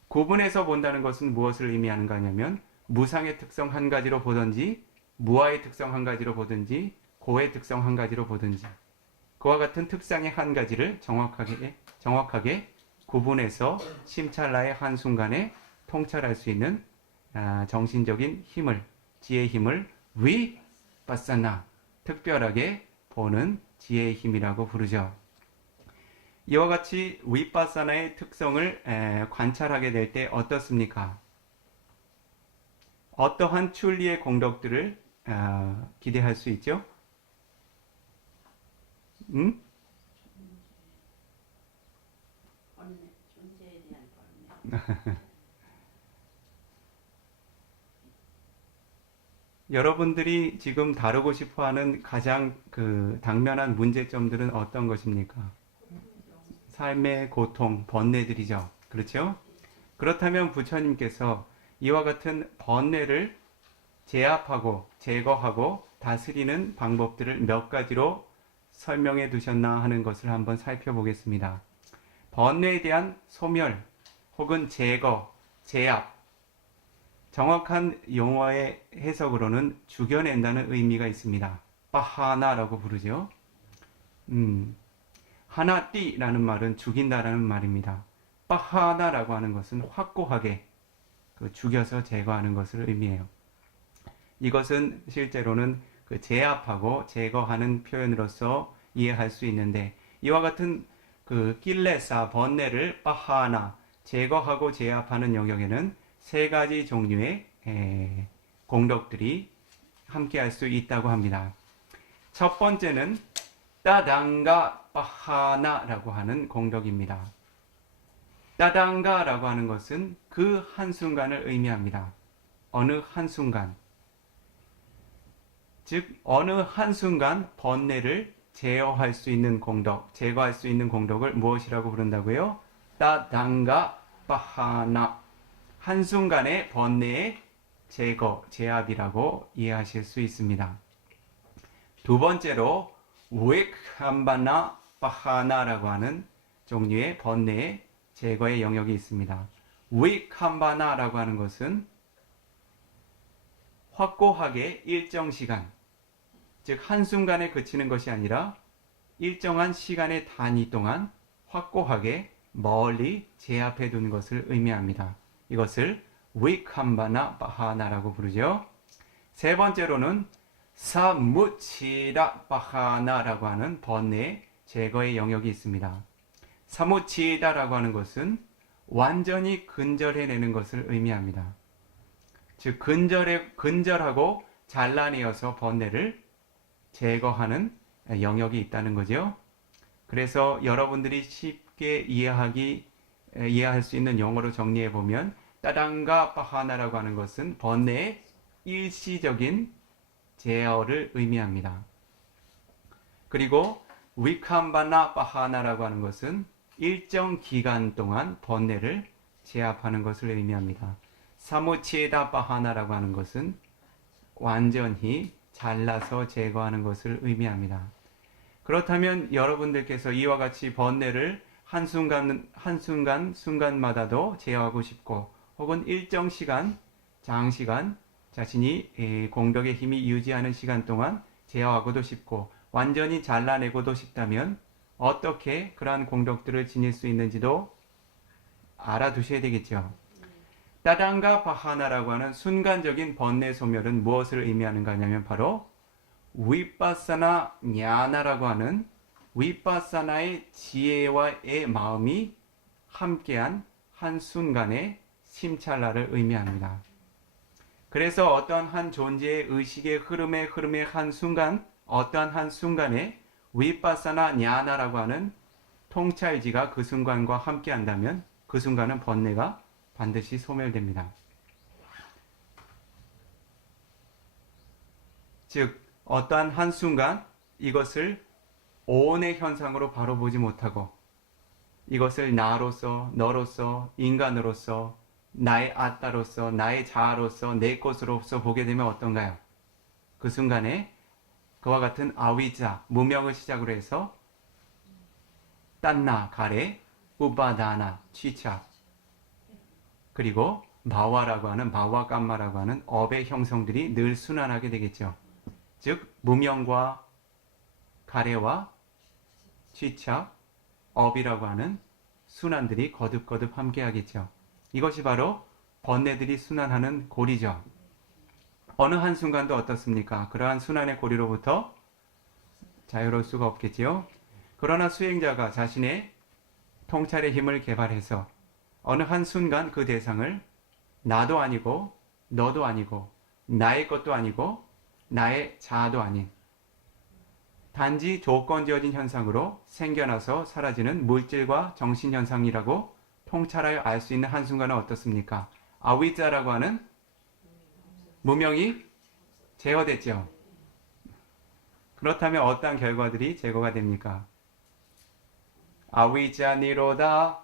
구분해서 본다는 것은 무엇을 의미하는가 하냐면 무상의 특성 한 가지로 보든지 무아의 특성 한 가지로 보든지 고의 특성 한 가지로 보든지 그와 같은 특성의 한 가지를 정확하게 구분해서 심찰라의 한순간에 통찰할 수 있는 정신적인 힘을, 지혜의 힘을 위빠사나, 특별하게 보는 지혜의 힘이라고 부르죠. 이와 같이 위빠사나의 특성을 관찰하게 될 때 어떻습니까? 어떠한 출리의 공덕들을 기대할 수 있죠? 존재에 대한 번뇌. 여러분들이 지금 다루고 싶어하는 가장 당면한 문제점들은 어떤 것입니까? 삶의 고통, 번뇌들이죠. 그렇죠? 그렇다면 부처님께서 이와 같은 번뇌를 제압하고 제거하고 다스리는 방법들을 몇 가지로 설명해 두셨나 하는 것을 한번 살펴보겠습니다. 번뇌에 대한 소멸 혹은 제거, 제압, 정확한 용어의 해석으로는 죽여낸다는 의미가 있습니다. 빠하나라고 부르죠. 하나띠라는 말은 죽인다라는 말입니다. 빠하나라고 하는 것은 확고하게 죽여서 제거하는 것을 의미해요. 이것은 실제로는 제압하고 제거하는 표현으로서 이해할 수 있는데 이와 같은 낄레사 번뇌를 빠하나 제거하고 제압하는 영역에는 세 가지 종류의 공덕들이 함께할 수 있다고 합니다. 첫 번째는 따당가 빠하나라고 하는 공덕입니다. 따당가라고 하는 것은 그 한순간을 의미합니다. 어느 한순간, 즉 어느 한순간 번뇌를 제어할 수 있는 공덕, 제거할 수 있는 공덕을 무엇이라고 부른다고요? 따당가 빠하나, 한순간의 번뇌의 제거, 제압이라고 이해하실 수 있습니다. 두 번째로 우익함바나 빠하나라고 하는 종류의 번뇌의 제거의 영역이 있습니다. 우익함바나라고 하는 것은 확고하게 일정 시간, 즉 한순간에 그치는 것이 아니라 일정한 시간의 단위 동안 확고하게 멀리 제압해 둔 것을 의미합니다. 이것을 위캄바나 바하나라고 부르죠. 세 번째로는 사무치다 바하나라고 하는 번뇌 제거의 영역이 있습니다. 사무치다라고 하는 것은 완전히 근절해내는 것을 의미합니다. 즉 근절하고 잘라내어서 번뇌를 제거하는 영역이 있다는 거죠. 그래서 여러분들이 쉽게 이해할 수 있는 용어로 정리해 보면 따당가 빠하나라고 하는 것은 번뇌의 일시적인 제어를 의미합니다. 그리고 위캄바나 빠하나라고 하는 것은 일정 기간 동안 번뇌를 제압하는 것을 의미합니다. 사무치에다 빠하나라고 하는 것은 완전히 잘라서 제거하는 것을 의미합니다. 그렇다면 여러분들께서 이와 같이 번뇌를 순간마다도 제어하고 싶고 혹은 일정 시간, 장시간 자신이 공덕의 힘이 유지하는 시간 동안 제어하고도 싶고 완전히 잘라내고도 싶다면 어떻게 그러한 공덕들을 지닐 수 있는지도 알아두셔야 되겠죠. 따당가 바하나라고 하는 순간적인 번뇌 소멸은 무엇을 의미하는가 하냐면 바로 위빠사나 냐나라고 하는 위파사나의 지혜와의 마음이 함께한 한순간의 심찰나를 의미합니다. 그래서 어떤 한 존재의 의식의 흐름의 한순간, 어떠한 한순간에 위파사나 냐나라고 하는 통찰지가 그 순간과 함께한다면 그 순간은 번뇌가 반드시 소멸됩니다. 즉 어떠한 한순간 이것을 오온의 현상으로 바로 보지 못하고 이것을 나로서, 너로서, 인간으로서, 나의 아따로서, 나의 자아로서, 내 것으로서 보게 되면 어떤가요? 그 순간에 그와 같은 아위자, 무명을 시작으로 해서 딴나, 가래, 우바다나, 취차, 그리고 바와라고 하는, 바와 깜마라고 하는 업의 형성들이 늘 순환하게 되겠죠. 즉 무명과 가래와 취차, 업이라고 하는 순환들이 거듭거듭 함께하겠죠. 이것이 바로 번뇌들이 순환하는 고리죠. 어느 한순간도 어떻습니까? 그러한 순환의 고리로부터 자유로울 수가 없겠지요. 그러나 수행자가 자신의 통찰의 힘을 개발해서 어느 한순간 그 대상을 나도 아니고 너도 아니고 나의 것도 아니고 나의 자아도 아닌 단지 조건지어진 현상으로 생겨나서 사라지는 물질과 정신현상이라고 통찰하여 알 수 있는 한순간은 어떻습니까? 아위자라고 하는 무명이 제거됐죠. 그렇다면 어떠한 결과들이 제거가 됩니까? 아위자 니로다,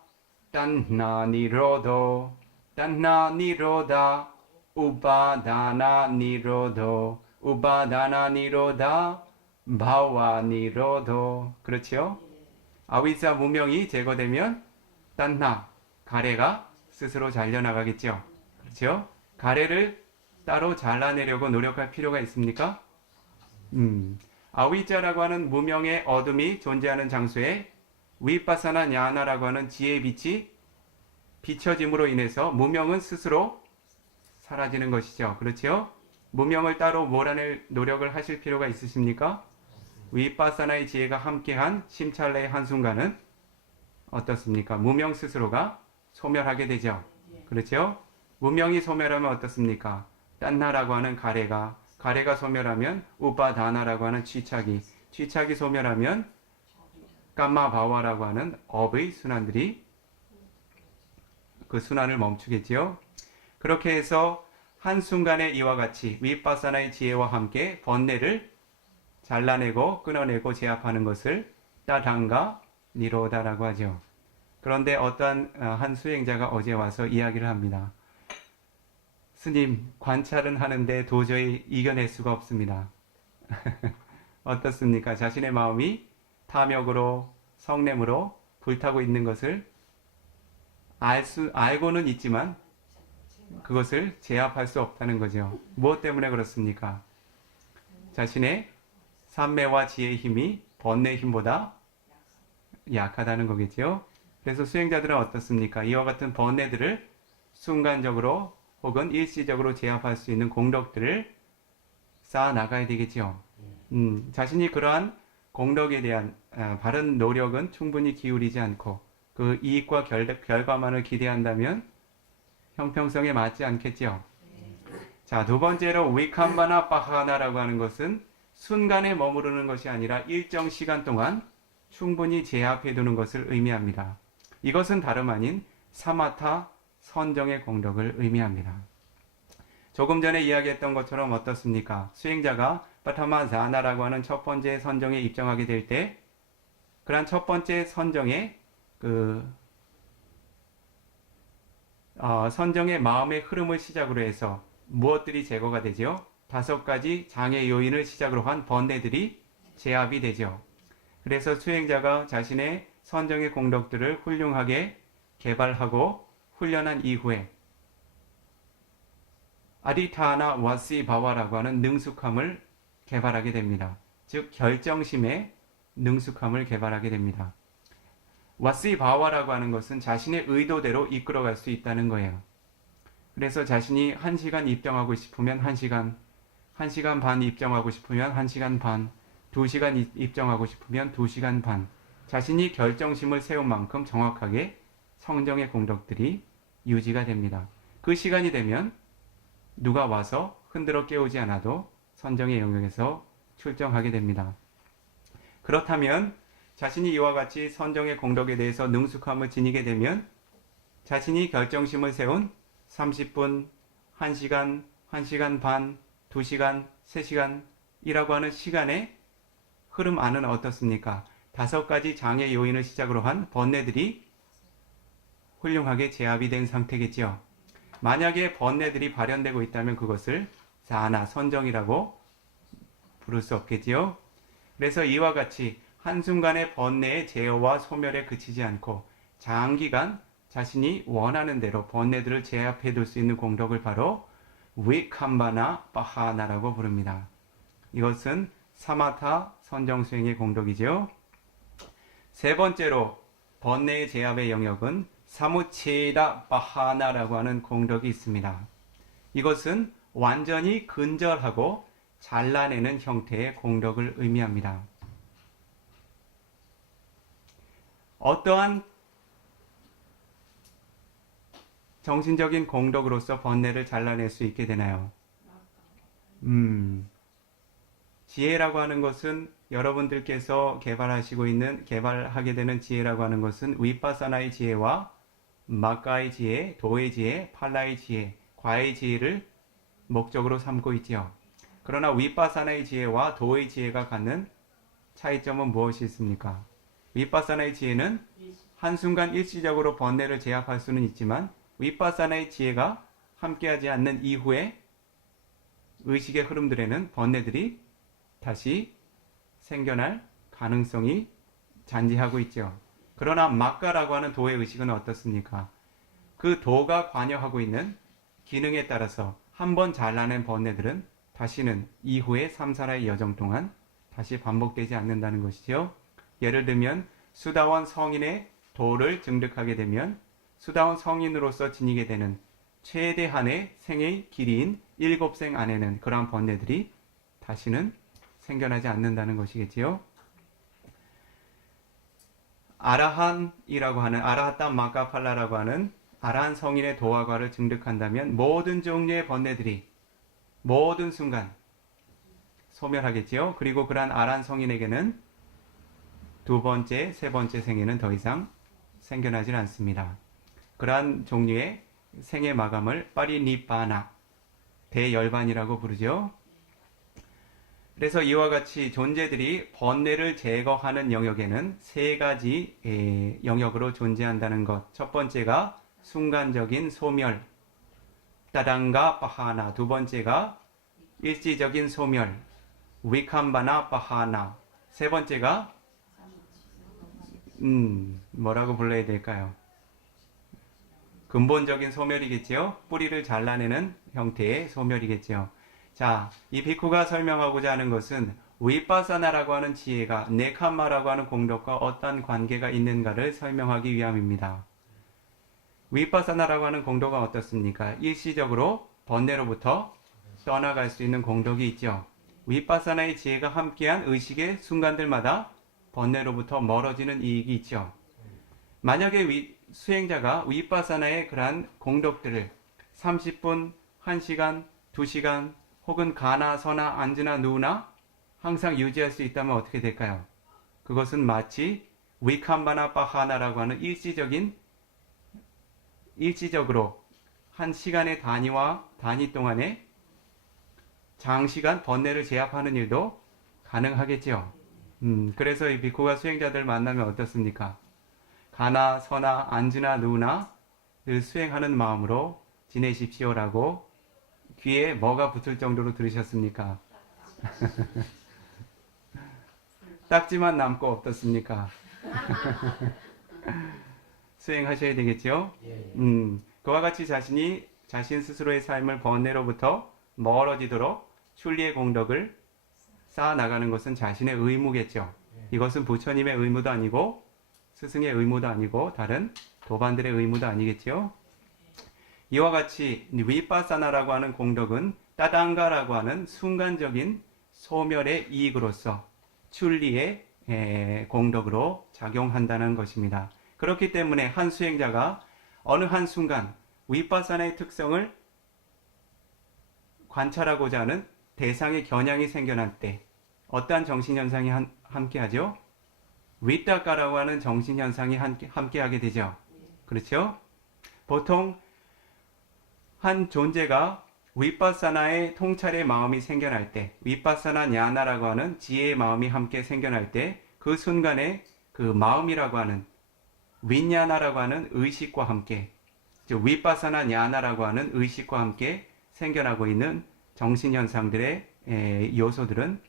딴나 니로도, 딴나 니로다, 우바다나 니로도, 우바다나 니로다, 바와 니로도. 그렇죠? 아위자 무명이 제거되면 딴나, 가래가 스스로 잘려나가겠죠. 그렇죠? 가래를 따로 잘라내려고 노력할 필요가 있습니까? 아위자라고 하는 무명의 어둠이 존재하는 장소에 위파사나 냐나라고 하는 지혜의 빛이 비춰짐으로 인해서 무명은 스스로 사라지는 것이죠. 그렇죠? 무명을 따로 몰아낼 노력을 하실 필요가 있으십니까? 위파사나의 지혜가 함께한 심찰레의 한순간은 어떻습니까? 무명 스스로가 소멸하게 되죠. 그렇죠? 무명이 소멸하면 어떻습니까? 딴나라고 하는 가래가 소멸하면 우파다나라고 하는 취착이 소멸하면 깜마바와라고 하는 업의 순환들이 그 순환을 멈추겠지요. 그렇게 해서 한순간에 이와 같이 위파사나의 지혜와 함께 번뇌를 잘라내고 끊어내고 제압하는 것을 따당가 니로다라고 하죠. 그런데 어떠한 한 수행자가 어제 와서 이야기를 합니다. 스님, 관찰은 하는데 도저히 이겨낼 수가 없습니다. 어떻습니까? 자신의 마음이 탐욕으로, 성냄으로 불타고 있는 것을 알고는 있지만 그것을 제압할 수 없다는 거죠. 무엇 때문에 그렇습니까? 자신의 삼매와 지혜의 힘이 번뇌의 힘보다 약하다는 거겠죠. 그래서 수행자들은 어떻습니까? 이와 같은 번뇌들을 순간적으로 혹은 일시적으로 제압할 수 있는 공덕들을 쌓아 나가야 되겠죠. 자신이 그러한 공덕에 대한 바른 노력은 충분히 기울이지 않고 그 이익과 결과만을 기대한다면 형평성에 맞지 않겠죠. 자, 두 번째로 위캄바나 파하나라고 하는 것은 순간에 머무르는 것이 아니라 일정 시간 동안 충분히 제압해 두는 것을 의미합니다. 이것은 다름 아닌 사마타 선정의 공덕을 의미합니다. 조금 전에 이야기했던 것처럼 어떻습니까? 수행자가 파타마자나라고 하는 첫 번째 선정에 입정하게 될 때 그러한 첫 번째 선정의 선정의 마음의 흐름을 시작으로 해서 무엇들이 제거가 되죠? 5가지 장애 요인을 시작으로 한 번뇌들이 제압이 되죠. 그래서 수행자가 자신의 선정의 공덕들을 훌륭하게 개발하고 훈련한 이후에 아디타나 와시 바와라고 하는 능숙함을 개발하게 됩니다. 즉 결정심의 능숙함을 개발하게 됩니다. 와시 바와라고 하는 것은 자신의 의도대로 이끌어갈 수 있다는 거예요. 그래서 자신이 1시간 입정하고 싶으면 1시간 반 입정하고 싶으면 1시간 반, 2시간 입정하고 싶으면 2시간 반. 자신이 결정심을 세운 만큼 정확하게 성정의 공덕들이 유지가 됩니다. 그 시간이 되면 누가 와서 흔들어 깨우지 않아도 선정의 영역에서 출정하게 됩니다. 그렇다면 자신이 이와 같이 선정의 공덕에 대해서 능숙함을 지니게 되면 자신이 결정심을 세운 30분, 1시간, 1시간 반, 2시간, 3시간이라고 하는 시간의 흐름 안은 어떻습니까? 5가지 장애 요인을 시작으로 한 번뇌들이 훌륭하게 제압이 된 상태겠지요. 만약에 번뇌들이 발현되고 있다면 그것을 사나, 선정이라고 부를 수 없겠지요. 그래서 이와 같이 한순간의 번뇌의 제어와 소멸에 그치지 않고 장기간 자신이 원하는 대로 번뇌들을 제압해 둘 수 있는 공덕을 바로 위캄바나 바하나라고 부릅니다. 이것은 사마타 선정수행의 공덕이죠. 세 번째로 번뇌의 제압의 영역은 사무치다 바하나라고 하는 공덕이 있습니다. 이것은 완전히 근절하고 잘라내는 형태의 공덕을 의미합니다. 어떠한 정신적인 공덕으로서 번뇌를 잘라낼 수 있게 되나요? 지혜라고 하는 것은 여러분들께서 개발하게 되는 지혜라고 하는 것은 위파사나의 지혜와 마카의 지혜, 도의 지혜, 팔라의 지혜, 과의 지혜를 목적으로 삼고 있지요. 그러나 위파사나의 지혜와 도의 지혜가 갖는 차이점은 무엇이 있습니까? 위파사나의 지혜는 한순간 일시적으로 번뇌를 제압할 수는 있지만 위파사나의 지혜가 함께하지 않는 이후에 의식의 흐름들에는 번뇌들이 다시 생겨날 가능성이 잔재하고 있죠. 그러나 마카라고 하는 도의 의식은 어떻습니까? 그 도가 관여하고 있는 기능에 따라서 한번 잘라낸 번뇌들은 다시는 이후에 3, 4라의 여정 동안 다시 반복되지 않는다는 것이죠. 예를 들면 수다원 성인의 도를 증득하게 되면 수다원 성인으로서 지니게 되는 최대한의 생의 길이인 7생 안에는 그러한 번뇌들이 다시는 생겨나지 않는다는 것이겠지요. 아라한이라고 하는 아라하타 마카팔라라고 하는 아라한 성인의 도화과를 증득한다면 모든 종류의 번뇌들이 모든 순간 소멸하겠지요. 그리고 그러한 아라한 성인에게는 두 번째, 세 번째 생에는 더 이상 생겨나질 않습니다. 그러한 종류의 생의 마감을 파리니바나, 대열반이라고 부르죠. 그래서 이와 같이 존재들이 번뇌를 제거하는 영역에는 세 가지 영역으로 존재한다는 것. 첫 번째가 순간적인 소멸, 따당가 바하나. 두 번째가 일시적인 소멸, 위캄바나 바하나. 세 번째가 뭐라고 불러야 될까요? 근본적인 소멸이겠지요. 뿌리를 잘라내는 형태의 소멸이겠지요. 자, 이 비쿠가 설명하고자 하는 것은 위파사나라고 하는 지혜가 네캄마라고 하는 공덕과 어떤 관계가 있는가를 설명하기 위함입니다. 위파사나라고 하는 공덕은 어떻습니까? 일시적으로 번뇌로부터 떠나갈 수 있는 공덕이 있죠. 위파사나의 지혜가 함께한 의식의 순간들마다 번뇌로부터 멀어지는 이익이 있죠. 만약에 수행자가 위파사나의 그러한 공덕들을 30분, 1시간, 2시간 혹은 가나, 서나, 앉으나, 누우나 항상 유지할 수 있다면 어떻게 될까요? 그것은 마치 위캄바나 바하나라고 하는 일시적으로 한 시간의 단위 동안에 장시간 번뇌를 제압하는 일도 가능하겠죠. 그래서 이 비쿠가 수행자들 만나면 어떻습니까? 가나, 서나, 앉으나, 누우나 늘 수행하는 마음으로 지내십시오라고 귀에 뭐가 붙을 정도로 들으셨습니까? 딱지만 남고 어떻습니까? 수행하셔야 되겠죠? 그와 같이 자신 스스로의 삶을 번뇌로부터 멀어지도록 출리의 공덕을 쌓아나가는 것은 자신의 의무겠죠. 이것은 부처님의 의무도 아니고 스승의 의무도 아니고 다른 도반들의 의무도 아니겠죠. 이와 같이 위파사나라고 하는 공덕은 따당가라고 하는 순간적인 소멸의 이익으로서 출리의 공덕으로 작용한다는 것입니다. 그렇기 때문에 한 수행자가 어느 한 순간 위파사나의 특성을 관찰하고자 하는 대상의 겨냥이 생겨날 때 어떠한 정신현상이 함께하죠? 위따까라고 하는 정신현상이 함께하게 되죠. 그렇죠? 보통 한 존재가 위파사나의 통찰의 마음이 생겨날 때, 위파사나 냐나라고 하는 지혜의 마음이 함께 생겨날 때, 그 순간에 그 마음이라고 하는 윈냐나라고 하는 의식과 함께, 즉 위파사나 냐나라고 하는 의식과 함께 생겨나고 있는 정신현상들의 요소들은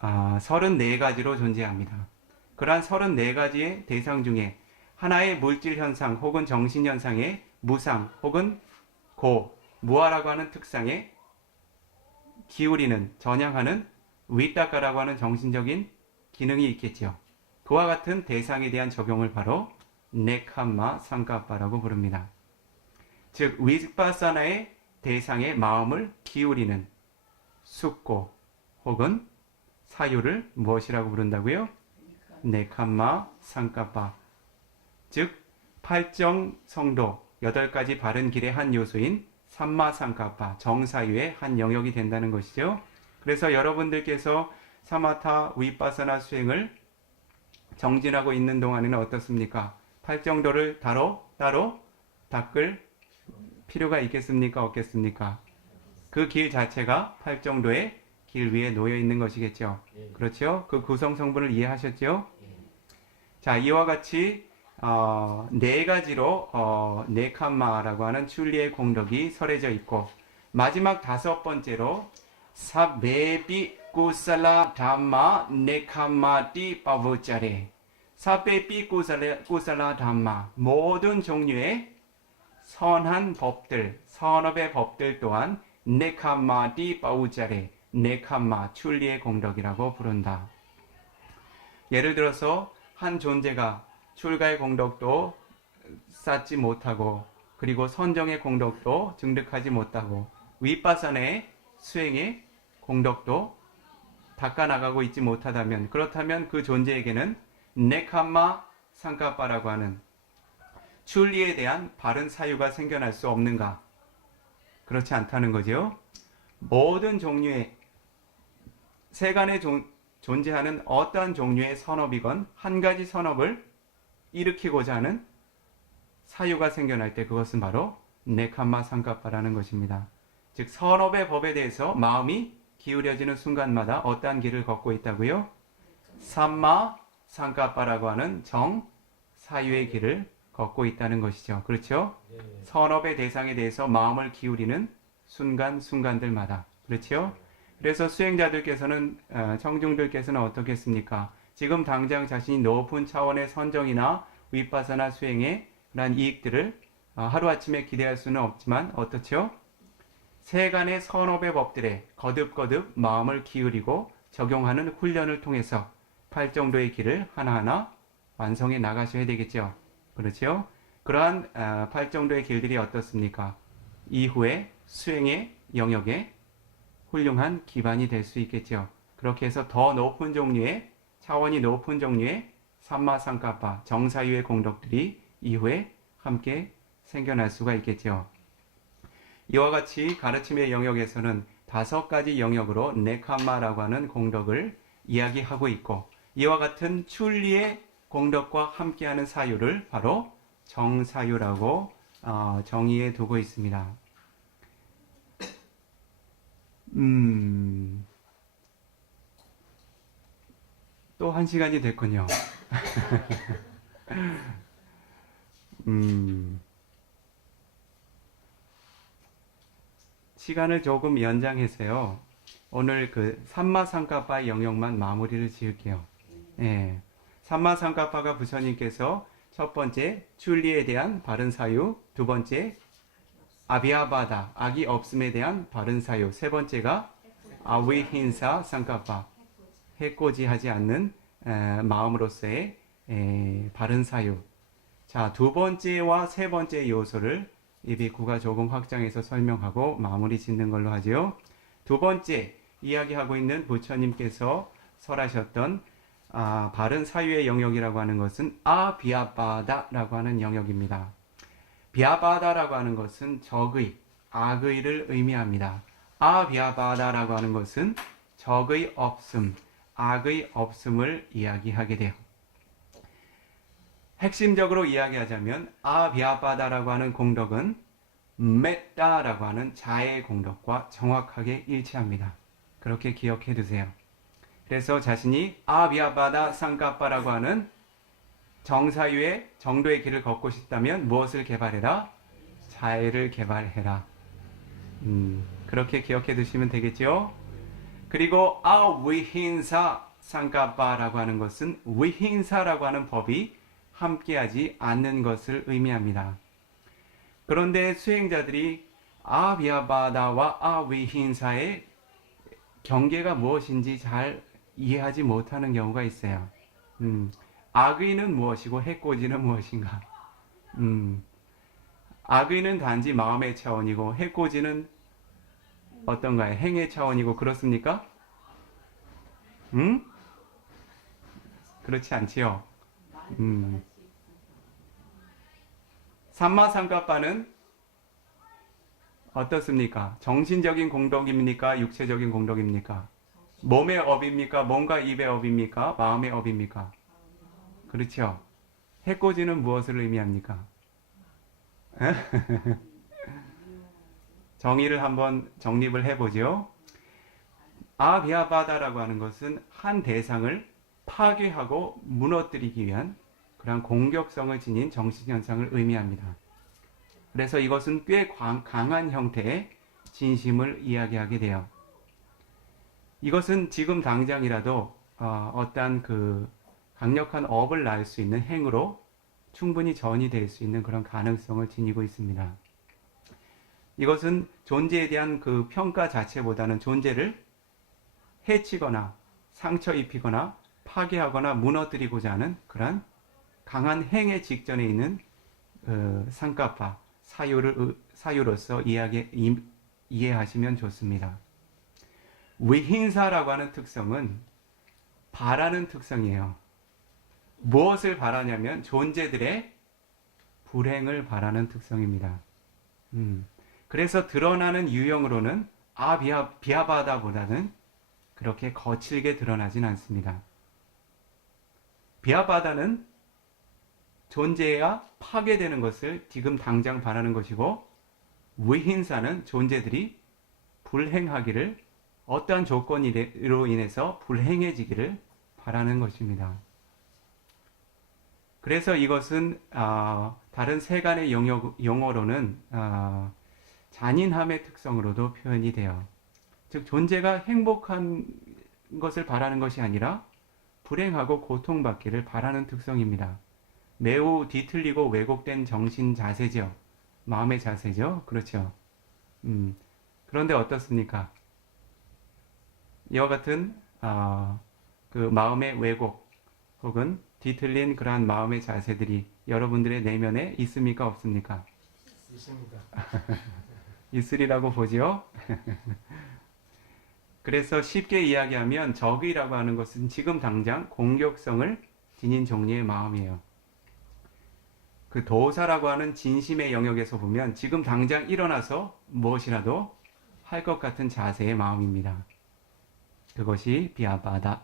34가지로 존재합니다. 그러한 34가지의 대상 중에 하나의 물질현상 혹은 정신현상의 무상 혹은 무아라고 하는 특성에 기울이는, 전향하는 위따까라고 하는 정신적인 기능이 있겠죠. 그와 같은 대상에 대한 적용을 바로 네캄마 상카파라고 부릅니다. 즉 위파사나의 대상의 마음을 기울이는 숙고 혹은 사유를 무엇이라고 부른다고요? 네캄마 상카파. 즉 팔정성도 8가지 바른 길의 한 요소인 삼마상카파, 정사유의 한 영역이 된다는 것이죠. 그래서 여러분들께서 사마타 위파사나 수행을 정진하고 있는 동안에는 어떻습니까? 팔정도를 따로 닦을 필요가 있겠습니까? 없겠습니까? 그 길 자체가 팔정도의 길 위에 놓여 있는 것이겠죠. 그렇죠? 그 구성 성분을 이해하셨죠? 자, 이와 같이 4가지로 네캄마라고 하는 출리의 공덕이 설해져 있고, 마지막 5번째로 사베비 구살라 담마 네캄마티 파부짜레, 사베비 구살라 담마, 모든 종류의 선한 법들, 선업의 법들 또한 네캄마티 파우짜레, 네캄마, 출리의 공덕이라고 부른다. 예를 들어서 한 존재가 출가의 공덕도 쌓지 못하고, 그리고 선정의 공덕도 증득하지 못하고, 위파사나의 수행의 공덕도 닦아나가고 있지 못하다면, 그렇다면 그 존재에게는 네캄마 상카파라고 하는 출리에 대한 바른 사유가 생겨날 수 없는가? 그렇지 않다는 거죠. 모든 종류의 세간에 존재하는 어떠한 종류의 선업이건 한 가지 선업을 일으키고자 하는 사유가 생겨날 때 그것은 바로 네캄마 상카파라는 것입니다. 즉 선업의 법에 대해서 마음이 기울여지는 순간마다 어떠한 길을 걷고 있다고요? 삼마 상카파라고 하는 정 사유의 길을 걷고 있다는 것이죠. 그렇죠? 선업의 대상에 대해서 마음을 기울이는 순간순간들마다. 그렇죠? 그래서 수행자들께서는, 청중들께서는 어떻겠습니까? 지금 당장 자신이 높은 차원의 선정이나 위파사나 수행의 그러한 이익들을 하루아침에 기대할 수는 없지만 어떻죠? 세간의 선업의 법들에 거듭거듭 마음을 기울이고 적용하는 훈련을 통해서 팔정도의 길을 하나하나 완성해 나가셔야 되겠죠. 그렇죠? 그러한 팔정도의 길들이 어떻습니까? 이후에 수행의 영역에 훌륭한 기반이 될 수 있겠죠. 그렇게 해서 더 높은 종류의, 차원이 높은 종류의 삼마상카파, 정사유의 공덕들이 이후에 함께 생겨날 수가 있겠죠. 이와 같이 가르침의 영역에서는 5가지 영역으로 네캄마라고 하는 공덕을 이야기하고 있고, 이와 같은 출리의 공덕과 함께하는 사유를 바로 정사유라고 정의해 두고 있습니다. 또 1시간이 됐군요. 시간을 조금 연장해서요. 오늘 그 삼마상카파의 영역만 마무리를 지을게요. 예. 삼마상카파가 부처님께서 첫 번째 출리에 대한 바른 사유, 두 번째 아비아바다, 악이 없음에 대한 바른 사유, 세 번째가 아위힌사 상카파, 해코지하지 않는 마음으로서의 바른 사유. 자, 두 번째와 세 번째 요소를 이 비쿠가 조금 확장해서 설명하고 마무리 짓는 걸로 하지요. 두 번째 이야기하고 있는 부처님께서 설하셨던 바른 사유의 영역이라고 하는 것은 비아바다라고 하는 영역입니다. 비아바다라고 하는 것은 적의, 악의를 의미합니다. 비아바다라고 하는 것은 적의 없음, 악의 없음을 이야기하게 돼요. 핵심적으로 이야기하자면 비아바다라고 하는 공덕은 메따라고 하는 자의 공덕과 정확하게 일치합니다. 그렇게 기억해 두세요. 그래서 자신이 비아바다 상카빠라고 하는 정사유의 정도의 길을 걷고 싶다면 무엇을 개발해라? 자애를 개발해라. 그렇게 기억해 두시면 되겠죠? 그리고 위힌사 상카빠라고 하는 것은 위힌사라고 하는 법이 함께하지 않는 것을 의미합니다. 그런데 수행자들이 비아바다와 위힌사의 경계가 무엇인지 잘 이해하지 못하는 경우가 있어요. 악의는 무엇이고 해코지는 무엇인가? 악의는 단지 마음의 차원이고 해코지는 어떤가요? 행의 차원이고 그렇습니까? 그렇지 않지요. 삼마상가빠는 어떻습니까? 정신적인 공덕입니까? 육체적인 공덕입니까? 몸의 업입니까? 몸과 입의 업입니까? 마음의 업입니까? 그렇죠. 해코지는 무엇을 의미합니까? 정의를 한번 정립을 해보죠. 비아바다라고 하는 것은 한 대상을 파괴하고 무너뜨리기 위한 그러한 공격성을 지닌 정신현상을 의미합니다. 그래서 이것은 꽤 강한 형태의 진심을 이야기하게 돼요. 이것은 지금 당장이라도 어떠한 그 강력한 업을 낳을 수 있는 행으로 충분히 전이 될 수 있는 그런 가능성을 지니고 있습니다. 이것은 존재에 대한 그 평가 자체보다는 존재를 해치거나 상처 입히거나 파괴하거나 무너뜨리고자 하는 그러한 강한 행의 직전에 있는 상가파 사유로서 이해하시면 좋습니다. 위힌사라고 하는 특성은 바라는 특성이에요. 무엇을 바라냐면 존재들의 불행을 바라는 특성입니다. 그래서 드러나는 유형으로는 비아바다보다는 그렇게 거칠게 드러나진 않습니다. 비아바다는 존재가 파괴되는 것을 지금 당장 바라는 것이고, 위힌사는 존재들이 불행하기를, 어떠한 조건으로 인해서 불행해지기를 바라는 것입니다. 그래서 이것은 다른 세간의 용어로는 잔인함의 특성으로도 표현이 돼요. 즉 존재가 행복한 것을 바라는 것이 아니라 불행하고 고통받기를 바라는 특성입니다. 매우 뒤틀리고 왜곡된 정신 자세죠. 마음의 자세죠. 그렇죠. 그런데 어떻습니까? 이와 같은 그 마음의 왜곡 혹은 뒤틀린 그러한 마음의 자세들이 여러분들의 내면에 있습니까? 없습니까? 있습니다. 있으리라고 보지요. 그래서 쉽게 이야기하면 적이라고 하는 것은 지금 당장 공격성을 지닌 종류의 마음이에요. 그 도사라고 하는 진심의 영역에서 보면 지금 당장 일어나서 무엇이라도 할 것 같은 자세의 마음입니다. 그것이 비아바다.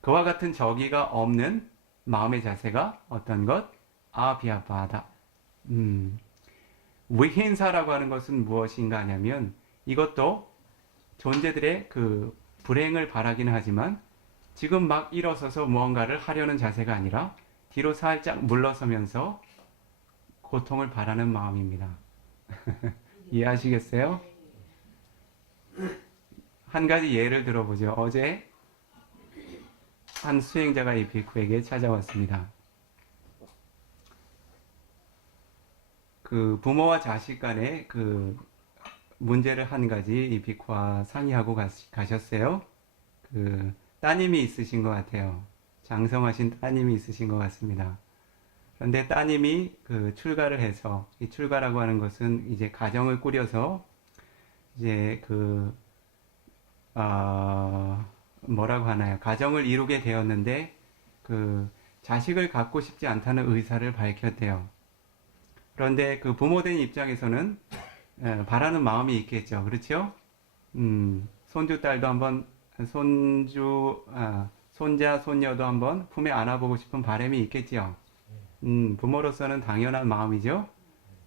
그와 같은 적이가 없는 마음의 자세가 어떤 것? 비아바다. 위힌사라고 하는 것은 무엇인가 하냐면 이것도 존재들의 그 불행을 바라기는 하지만 지금 막 일어서서 무언가를 하려는 자세가 아니라 뒤로 살짝 물러서면서 고통을 바라는 마음입니다. 이해하시겠어요? 한 가지 예를 들어보죠. 어제 한 수행자가 이 비쿠에게 찾아왔습니다. 그 부모와 자식 간에 그 문제를 한 가지 이 비쿠와 상의하고 가셨어요. 그 따님이 있으신 것 같아요. 장성하신 따님이 있으신 것 같습니다. 그런데 따님이 그 출가를 해서, 이 출가라고 하는 것은 이제 가정을 꾸려서 이제 그 뭐라고 하나요? 가정을 이루게 되었는데 그 자식을 갖고 싶지 않다는 의사를 밝혔대요. 그런데 그 부모된 입장에서는 바라는 마음이 있겠죠. 그렇죠? 손주 딸도 한번 손자 손녀도 한번 품에 안아보고 싶은 바람이 있겠지요. 부모로서는 당연한 마음이죠.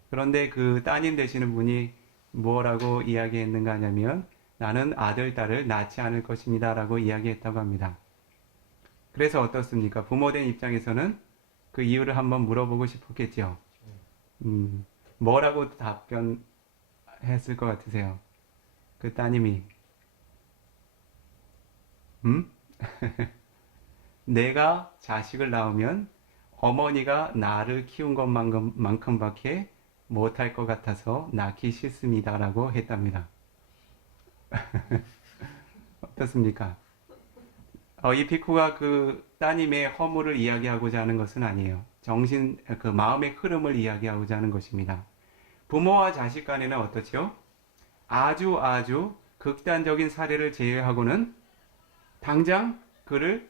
그런데 그 따님 되시는 분이 뭐라고 이야기했는가 하냐면 나는 아들, 딸을 낳지 않을 것입니다 라고 이야기했다고 합니다. 그래서 어떻습니까? 부모된 입장에서는 그 이유를 한번 물어보고 싶었겠죠. 뭐라고 답변했을 것 같으세요? 그 따님이 내가 자식을 낳으면 어머니가 나를 키운 것만큼밖에 못할 것 같아서 낳기 싫습니다 라고 했답니다. 어떻습니까? 이 비쿠가 그 따님의 허물을 이야기하고자 하는 것은 아니에요. 그 마음의 흐름을 이야기하고자 하는 것입니다. 부모와 자식 간에는 어떻죠? 아주 극단적인 사례를 제외하고는 당장 그를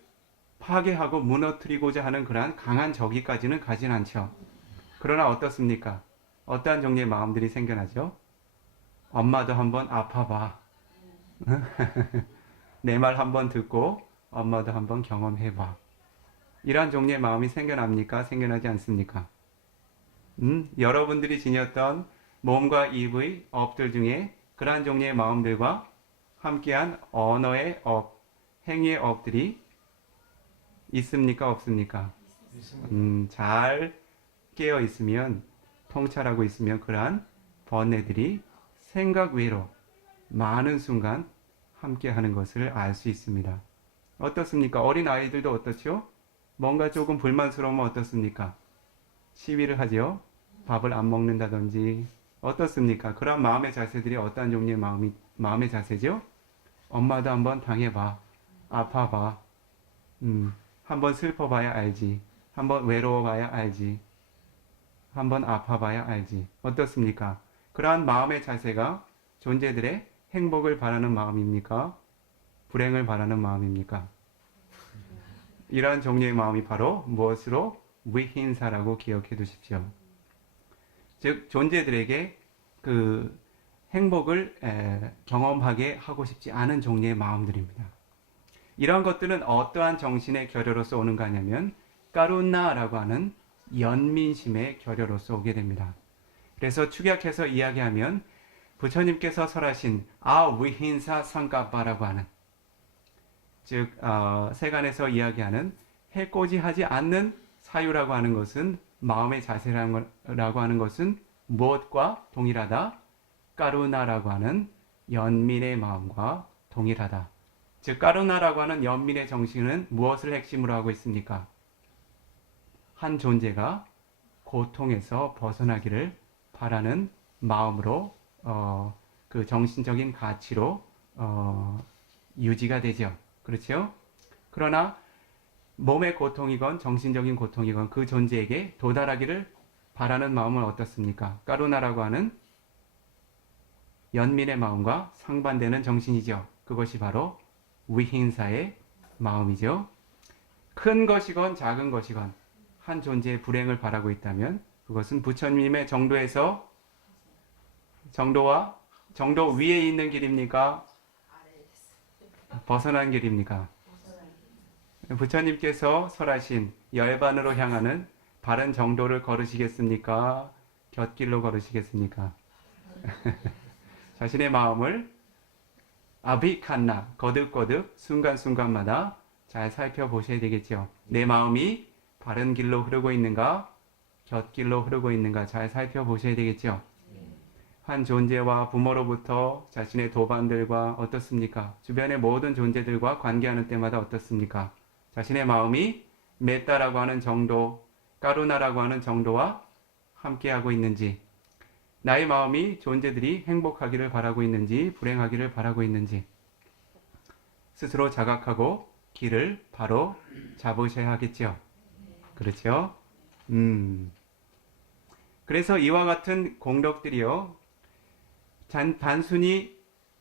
파괴하고 무너뜨리고자 하는 그러한 강한 적이까지는 가진 않죠. 그러나 어떻습니까? 어떠한 종류의 마음들이 생겨나죠? 엄마도 한번 아파봐. 내 말 한번 듣고 엄마도 한번 경험해봐. 이러한 종류의 마음이 생겨납니까? 생겨나지 않습니까? 여러분들이 지녔던 몸과 입의 업들 중에 그러한 종류의 마음들과 함께한 언어의 업, 행위의 업들이 있습니까? 없습니까? 잘 깨어 있으면, 통찰하고 있으면 그러한 번뇌들이 생각 외로 많은 순간 함께 하는 것을 알 수 있습니다. 어떻습니까? 어린 아이들도 어떻죠? 뭔가 조금 불만스러우면 어떻습니까? 시위를 하죠. 밥을 안 먹는다든지. 어떻습니까? 그런 마음의 자세들이 어떤 종류의 마음의 자세죠? 엄마도 한번 당해봐. 아파봐. 한번 슬퍼봐야 알지. 한번 외로워봐야 알지. 한번 아파봐야 알지. 어떻습니까? 그러한 마음의 자세가 존재들의 행복을 바라는 마음입니까? 불행을 바라는 마음입니까? 이러한 종류의 마음이 바로 무엇으로? 위힌사라고 기억해 두십시오. 즉 존재들에게 그 행복을 경험하게 하고 싶지 않은 종류의 마음들입니다. 이러한 것들은 어떠한 정신의 결여로서 오는가 하냐면 까루나라고 하는 연민심의 결여로서 오게 됩니다. 그래서 축약해서 이야기하면 부처님께서 설하신 위힌사 상가바라고 하는 즉 세간에서 이야기하는 해코지하지 않는 사유라고 하는 것은 마음의 자세라고 하는 것은 무엇과 동일하다? 까루나라고 하는 연민의 마음과 동일하다. 즉 까루나라고 하는 연민의 정신은 무엇을 핵심으로 하고 있습니까? 한 존재가 고통에서 벗어나기를 바라는 마음으로 그 정신적인 가치로 유지가 되죠. 그렇죠? 그러나 몸의 고통이건 정신적인 고통이건 그 존재에게 도달하기를 바라는 마음은 어떻습니까? 까루나라고 하는 연민의 마음과 상반되는 정신이죠. 그것이 바로 위힌사의 마음이죠. 큰 것이건 작은 것이건 한 존재의 불행을 바라고 있다면 그것은 부처님의 정도에서 정도 위에 있는 길입니까? 벗어난 길입니까? 부처님께서 설하신 열반으로 향하는 바른 정도를 걸으시겠습니까? 곁길로 걸으시겠습니까? 자신의 마음을 아비칸나 거듭거듭 순간순간마다 잘 살펴보셔야 되겠죠. 내 마음이 바른 길로 흐르고 있는가 곁길로 흐르고 있는가 잘 살펴보셔야 되겠죠. 한 존재와 부모로부터 자신의 도반들과 어떻습니까? 주변의 모든 존재들과 관계하는 때마다 어떻습니까? 자신의 마음이 메따라고 하는 정도, 까루나라고 하는 정도와 함께하고 있는지, 나의 마음이 존재들이 행복하기를 바라고 있는지, 불행하기를 바라고 있는지, 스스로 자각하고 길을 바로 잡으셔야 하겠죠. 그렇죠? 그래서 이와 같은 공덕들이요, 단순히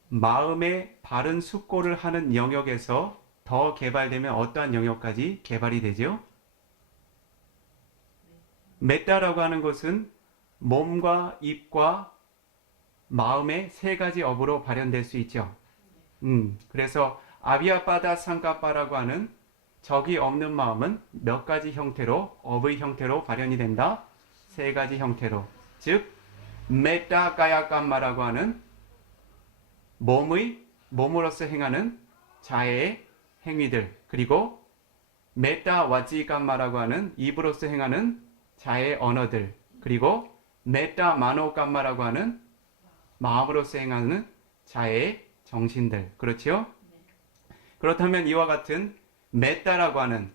마음의 바른 숙고를 하는 영역에서 더 개발되면 어떠한 영역까지 개발이 되죠? 메타라고 하는 것은 몸과 입과 마음의 세 가지 업으로 발현될 수 있죠. 그래서 아비아바다 상가빠라고 하는 적이 없는 마음은 몇 가지 형태로, 업의 형태로 발현이 된다? 세 가지 형태로. 즉, 메타가야감마라고 하는 몸으로서 행하는 자해의 행위들, 그리고 메타와지감마라고 하는 입으로서 행하는 자해의 언어들, 그리고 메타마노감마라고 하는 마음으로서 행하는 자해의 정신들. 그렇죠? 그렇다면 이와 같은 메타라고 하는,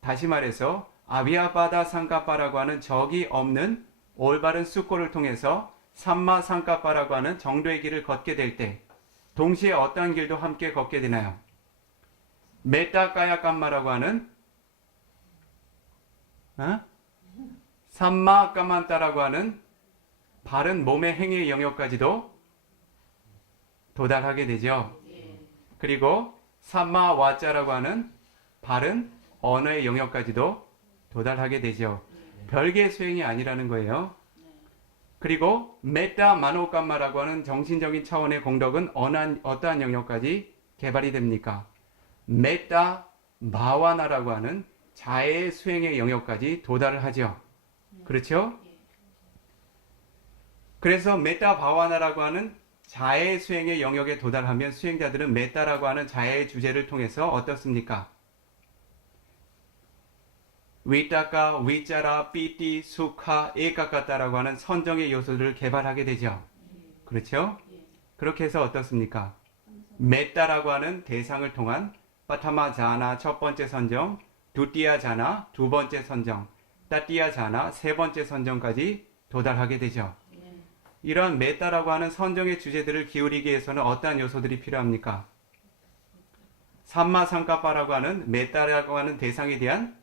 다시 말해서 아비아바다 상가빠라고 하는 적이 없는 올바른 숫고를 통해서 삼마 상가빠라고 하는 정도의 길을 걷게 될 때 동시에 어떠한 길도 함께 걷게 되나요? 메타까야감마라고 하는 삼마 까만따라고 하는 바른 몸의 행위의 영역까지도 도달하게 되죠. 그리고 삼마 와자라고 하는 바른 언어의 영역까지도 도달하게 되죠. 별개의 수행이 아니라는 거예요. 그리고 메타 마노감마라고 하는 정신적인 차원의 공덕은 어떠한 영역까지 개발이 됩니까? 메타 마와나라고 하는 자의 수행의 영역까지 도달을 하죠. 그렇죠? 그래서 메타 바와나라고 하는 자의 수행의 영역에 도달하면 수행자들은 메타라고 하는 자의 주제를 통해서 어떻습니까? 위타카, 위짜라, 삐띠, 수카, 에카카타라고 하는 선정의 요소들을 개발하게 되죠. 그렇죠? 그렇게 해서 어떻습니까? 메타라고 하는 대상을 통한 파타마 자나 첫 번째 선정, 두띠아 자나 두 번째 선정, 따띠아 자나 세 번째 선정까지 도달하게 되죠. 이러한 메타라고 하는 선정의 주제들을 기울이기 위해서는 어떠한 요소들이 필요합니까? 삼마상가빠라고 하는 메타라고 하는 대상에 대한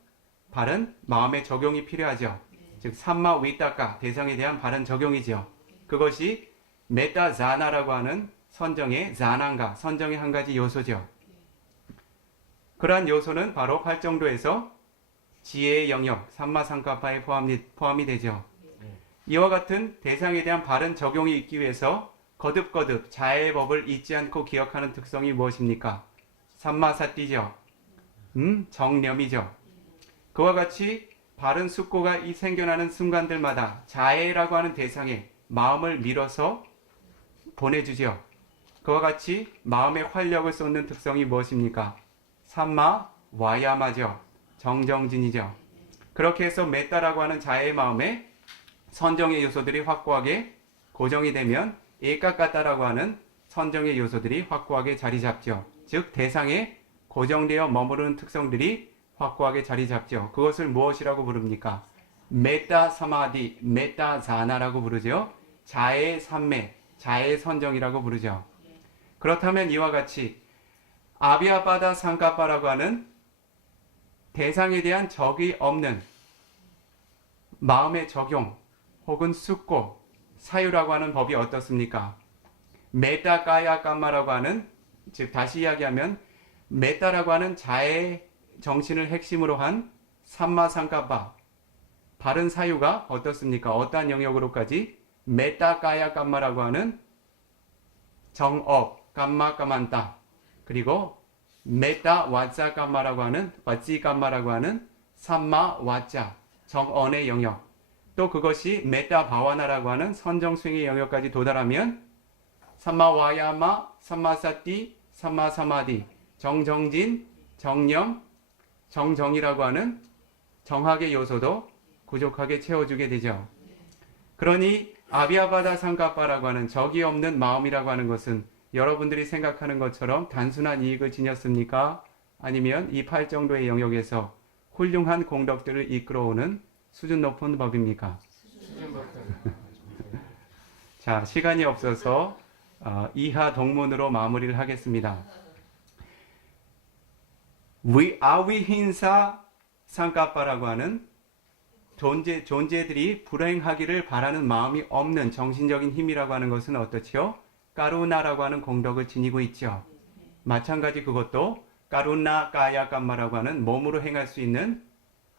바른 마음의 적용이 필요하죠. 즉 삼마 위타카 대상에 대한 바른 적용이죠. 그것이 메타자나라고 하는 선정의 자난가, 선정의 한 가지 요소죠. 그러한 요소는 바로 활정도에서 지혜의 영역, 삼마상가파에 포함이 되죠. 이와 같은 대상에 대한 바른 적용이 있기 위해서 거듭거듭 자해의 법을 잊지 않고 기억하는 특성이 무엇입니까? 삼마사띠죠. 정념이죠. 그와 같이 바른 숙고가 생겨나는 순간들마다 자해라고 하는 대상에 마음을 밀어서 보내주죠. 그와 같이 마음의 활력을 쏟는 특성이 무엇입니까? 삼마 와야마죠. 정정진이죠. 그렇게 해서 메타라고 하는 자해의 마음에 선정의 요소들이 확고하게 고정이 되면 에까까따라고 하는 선정의 요소들이 확고하게 자리 잡죠. 즉 대상에 고정되어 머무르는 특성들이 확고하게 자리 잡죠. 그것을 무엇이라고 부릅니까? 메타 사마디, 메타 자나라고 부르죠. 자의 삼매, 자의 선정이라고 부르죠. 그렇다면 이와 같이 아비아바다 상가빠라고 하는 대상에 대한 적이 없는 마음의 적용 혹은 숙고, 사유라고 하는 법이 어떻습니까? 메타 까야 깜마라고 하는, 즉 다시 이야기하면 메타라고 하는 자의 정신을 핵심으로 한 삼마상가빠 바른 사유가 어떻습니까? 어떠한 영역으로까지 메타 까야 깜마라고 하는 정업, 깜마 까만따, 그리고 메타 와짜 깜마라고 하는 와찌 깜마라고 하는 삼마 와짜 정언의 영역, 또 그것이 메타 바와나라고 하는 선정수행의 영역까지 도달하면 삼마 와야마, 삼마사띠, 삼마사마디, 정정진, 정념, 정정이라고 하는 정학의 요소도 부족하게 채워주게 되죠. 그러니 아비아바다 상가빠라고 하는 적이 없는 마음이라고 하는 것은 여러분들이 생각하는 것처럼 단순한 이익을 지녔습니까? 아니면 이 8정도의 영역에서 훌륭한 공덕들을 이끌어오는 수준 높은 법입니까? 자, 시간이 없어서 이하 동문으로 마무리를 하겠습니다. 아위힌사 상가빠라고 하는 존재들이 불행하기를 바라는 마음이 없는 정신적인 힘이라고 하는 것은 어떻지요? 까루나라고 하는 공덕을 지니고 있죠. 마찬가지 그것도 까루나 까야 깜마라고 하는 몸으로 행할 수 있는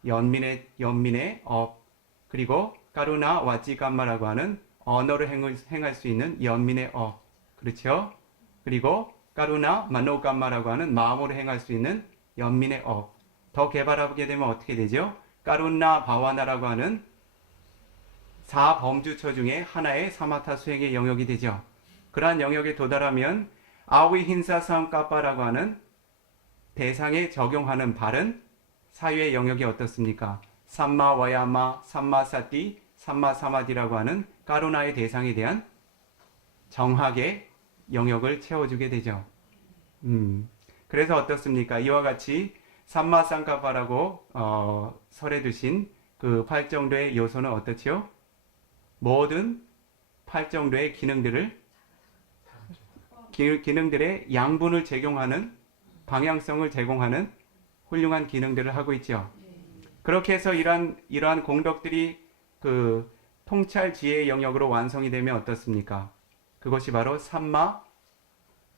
연민의 업, 그리고 까루나 와지 깜마라고 하는 언어로 행할 수 있는 연민의 업, 그렇죠? 그리고 까루나 마노 깜마라고 하는 마음으로 행할 수 있는 연민의 업. 더 개발하게 되면 어떻게 되죠? 까루나 바와나라고 하는 4범주처 중에 하나의 사마타 수행의 영역이 되죠. 그러한 영역에 도달하면 아위 힌사 삼까빠라고 하는 대상에 적용하는 바른 사유의 영역이 어떻습니까? 삼마 와야마, 삼마 사띠, 삼마 사마디라고 하는 까루나의 대상에 대한 정확의 영역을 채워주게 되죠. 그래서 어떻습니까? 이와 같이 삼마 쌍까빠라고 설해 두신 그 8정도의 요소는 어떻지요? 모든 8정도의 기능들의 양분을 제공하는, 방향성을 제공하는 훌륭한 기능들을 하고 있죠. 그렇게 해서 이러한 공덕들이 그 통찰 지혜의 영역으로 완성이 되면 어떻습니까? 그것이 바로 삼마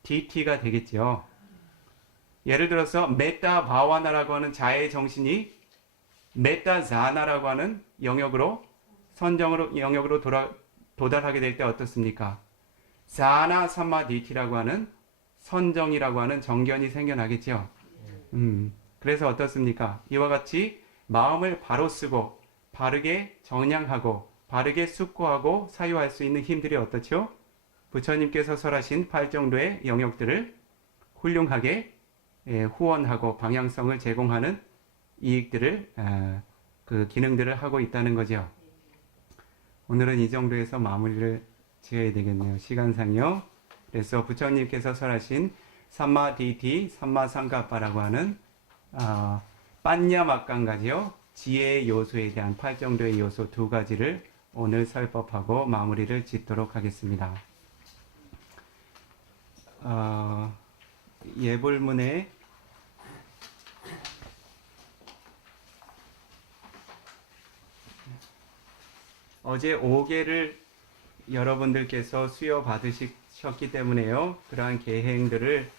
DT가 되겠죠. 예를 들어서 메타 바와나라고 하는 자의 정신이 메타 자나라고 하는 영역으로 도달하게 될 때 어떻습니까? 자나 삼마 DT라고 하는 선정이라고 하는 정견이 생겨나겠죠. 그래서 어떻습니까? 이와 같이 마음을 바로 쓰고 바르게 정량하고 바르게 숙고하고 사유할 수 있는 힘들이 어떻죠? 부처님께서 설하신 8정도의 영역들을 훌륭하게 후원하고 방향성을 제공하는 이익들을 그 기능들을 하고 있다는 거죠. 오늘은 이 정도에서 마무리를 지어야 되겠네요. 시간상요. 그래서 부처님께서 설하신 삼마 디티, 삼마 상가빠라고 하는 빠냐 막강가지요. 지혜의 요소에 대한 8정도의 요소 2가지를 오늘 설법하고 마무리를 짓도록 하겠습니다. 예불문에 어제 5개를 여러분들께서 수여 받으셨기 때문에요. 그러한 계행들을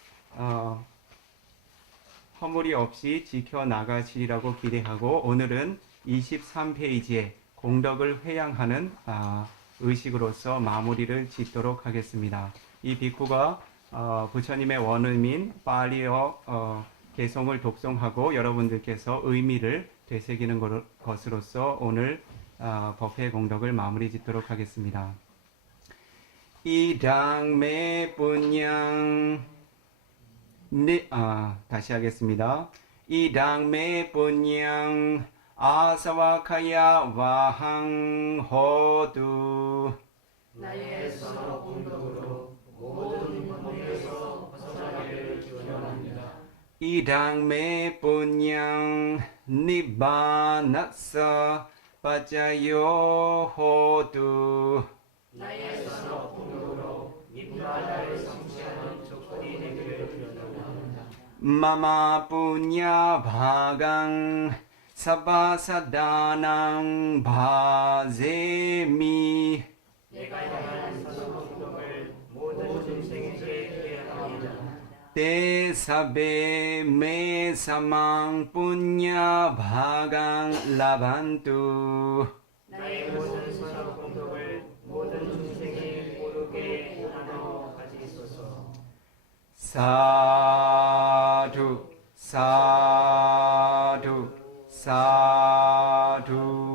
허물이 없이 지켜나가시리라고 기대하고, 오늘은 23페이지에 공덕을 회양하는 의식으로서 마무리를 짓도록 하겠습니다. 이 비쿠가 부처님의 원음인 빨리어 개송을 독송하고 여러분들께서 의미를 되새기는 것으로서 오늘 법회 공덕을 마무리 짓도록 하겠습니다. 이당메 분양 다시 하겠습니다. 이당메 분양 아사와카야 와항 호두 나의 선업 공덕으로 모든 범에서 벗어나기를 기원합니다. 이당메 분양 니바나사 빠자요 호두 나의 선업 공덕으로 니바나를 성취하는 조건이 되기를 기원합니다. 마마 punya bhagang sabbasadanang bhazemi 내가 향한 선업 공덕을 모든 생에게 해합니다. te sabe me samang punya bhagang labantu 나의 모든 선업 공덕을 모든 중생이 모르게 나눠 가지소서. 사두 사두 사두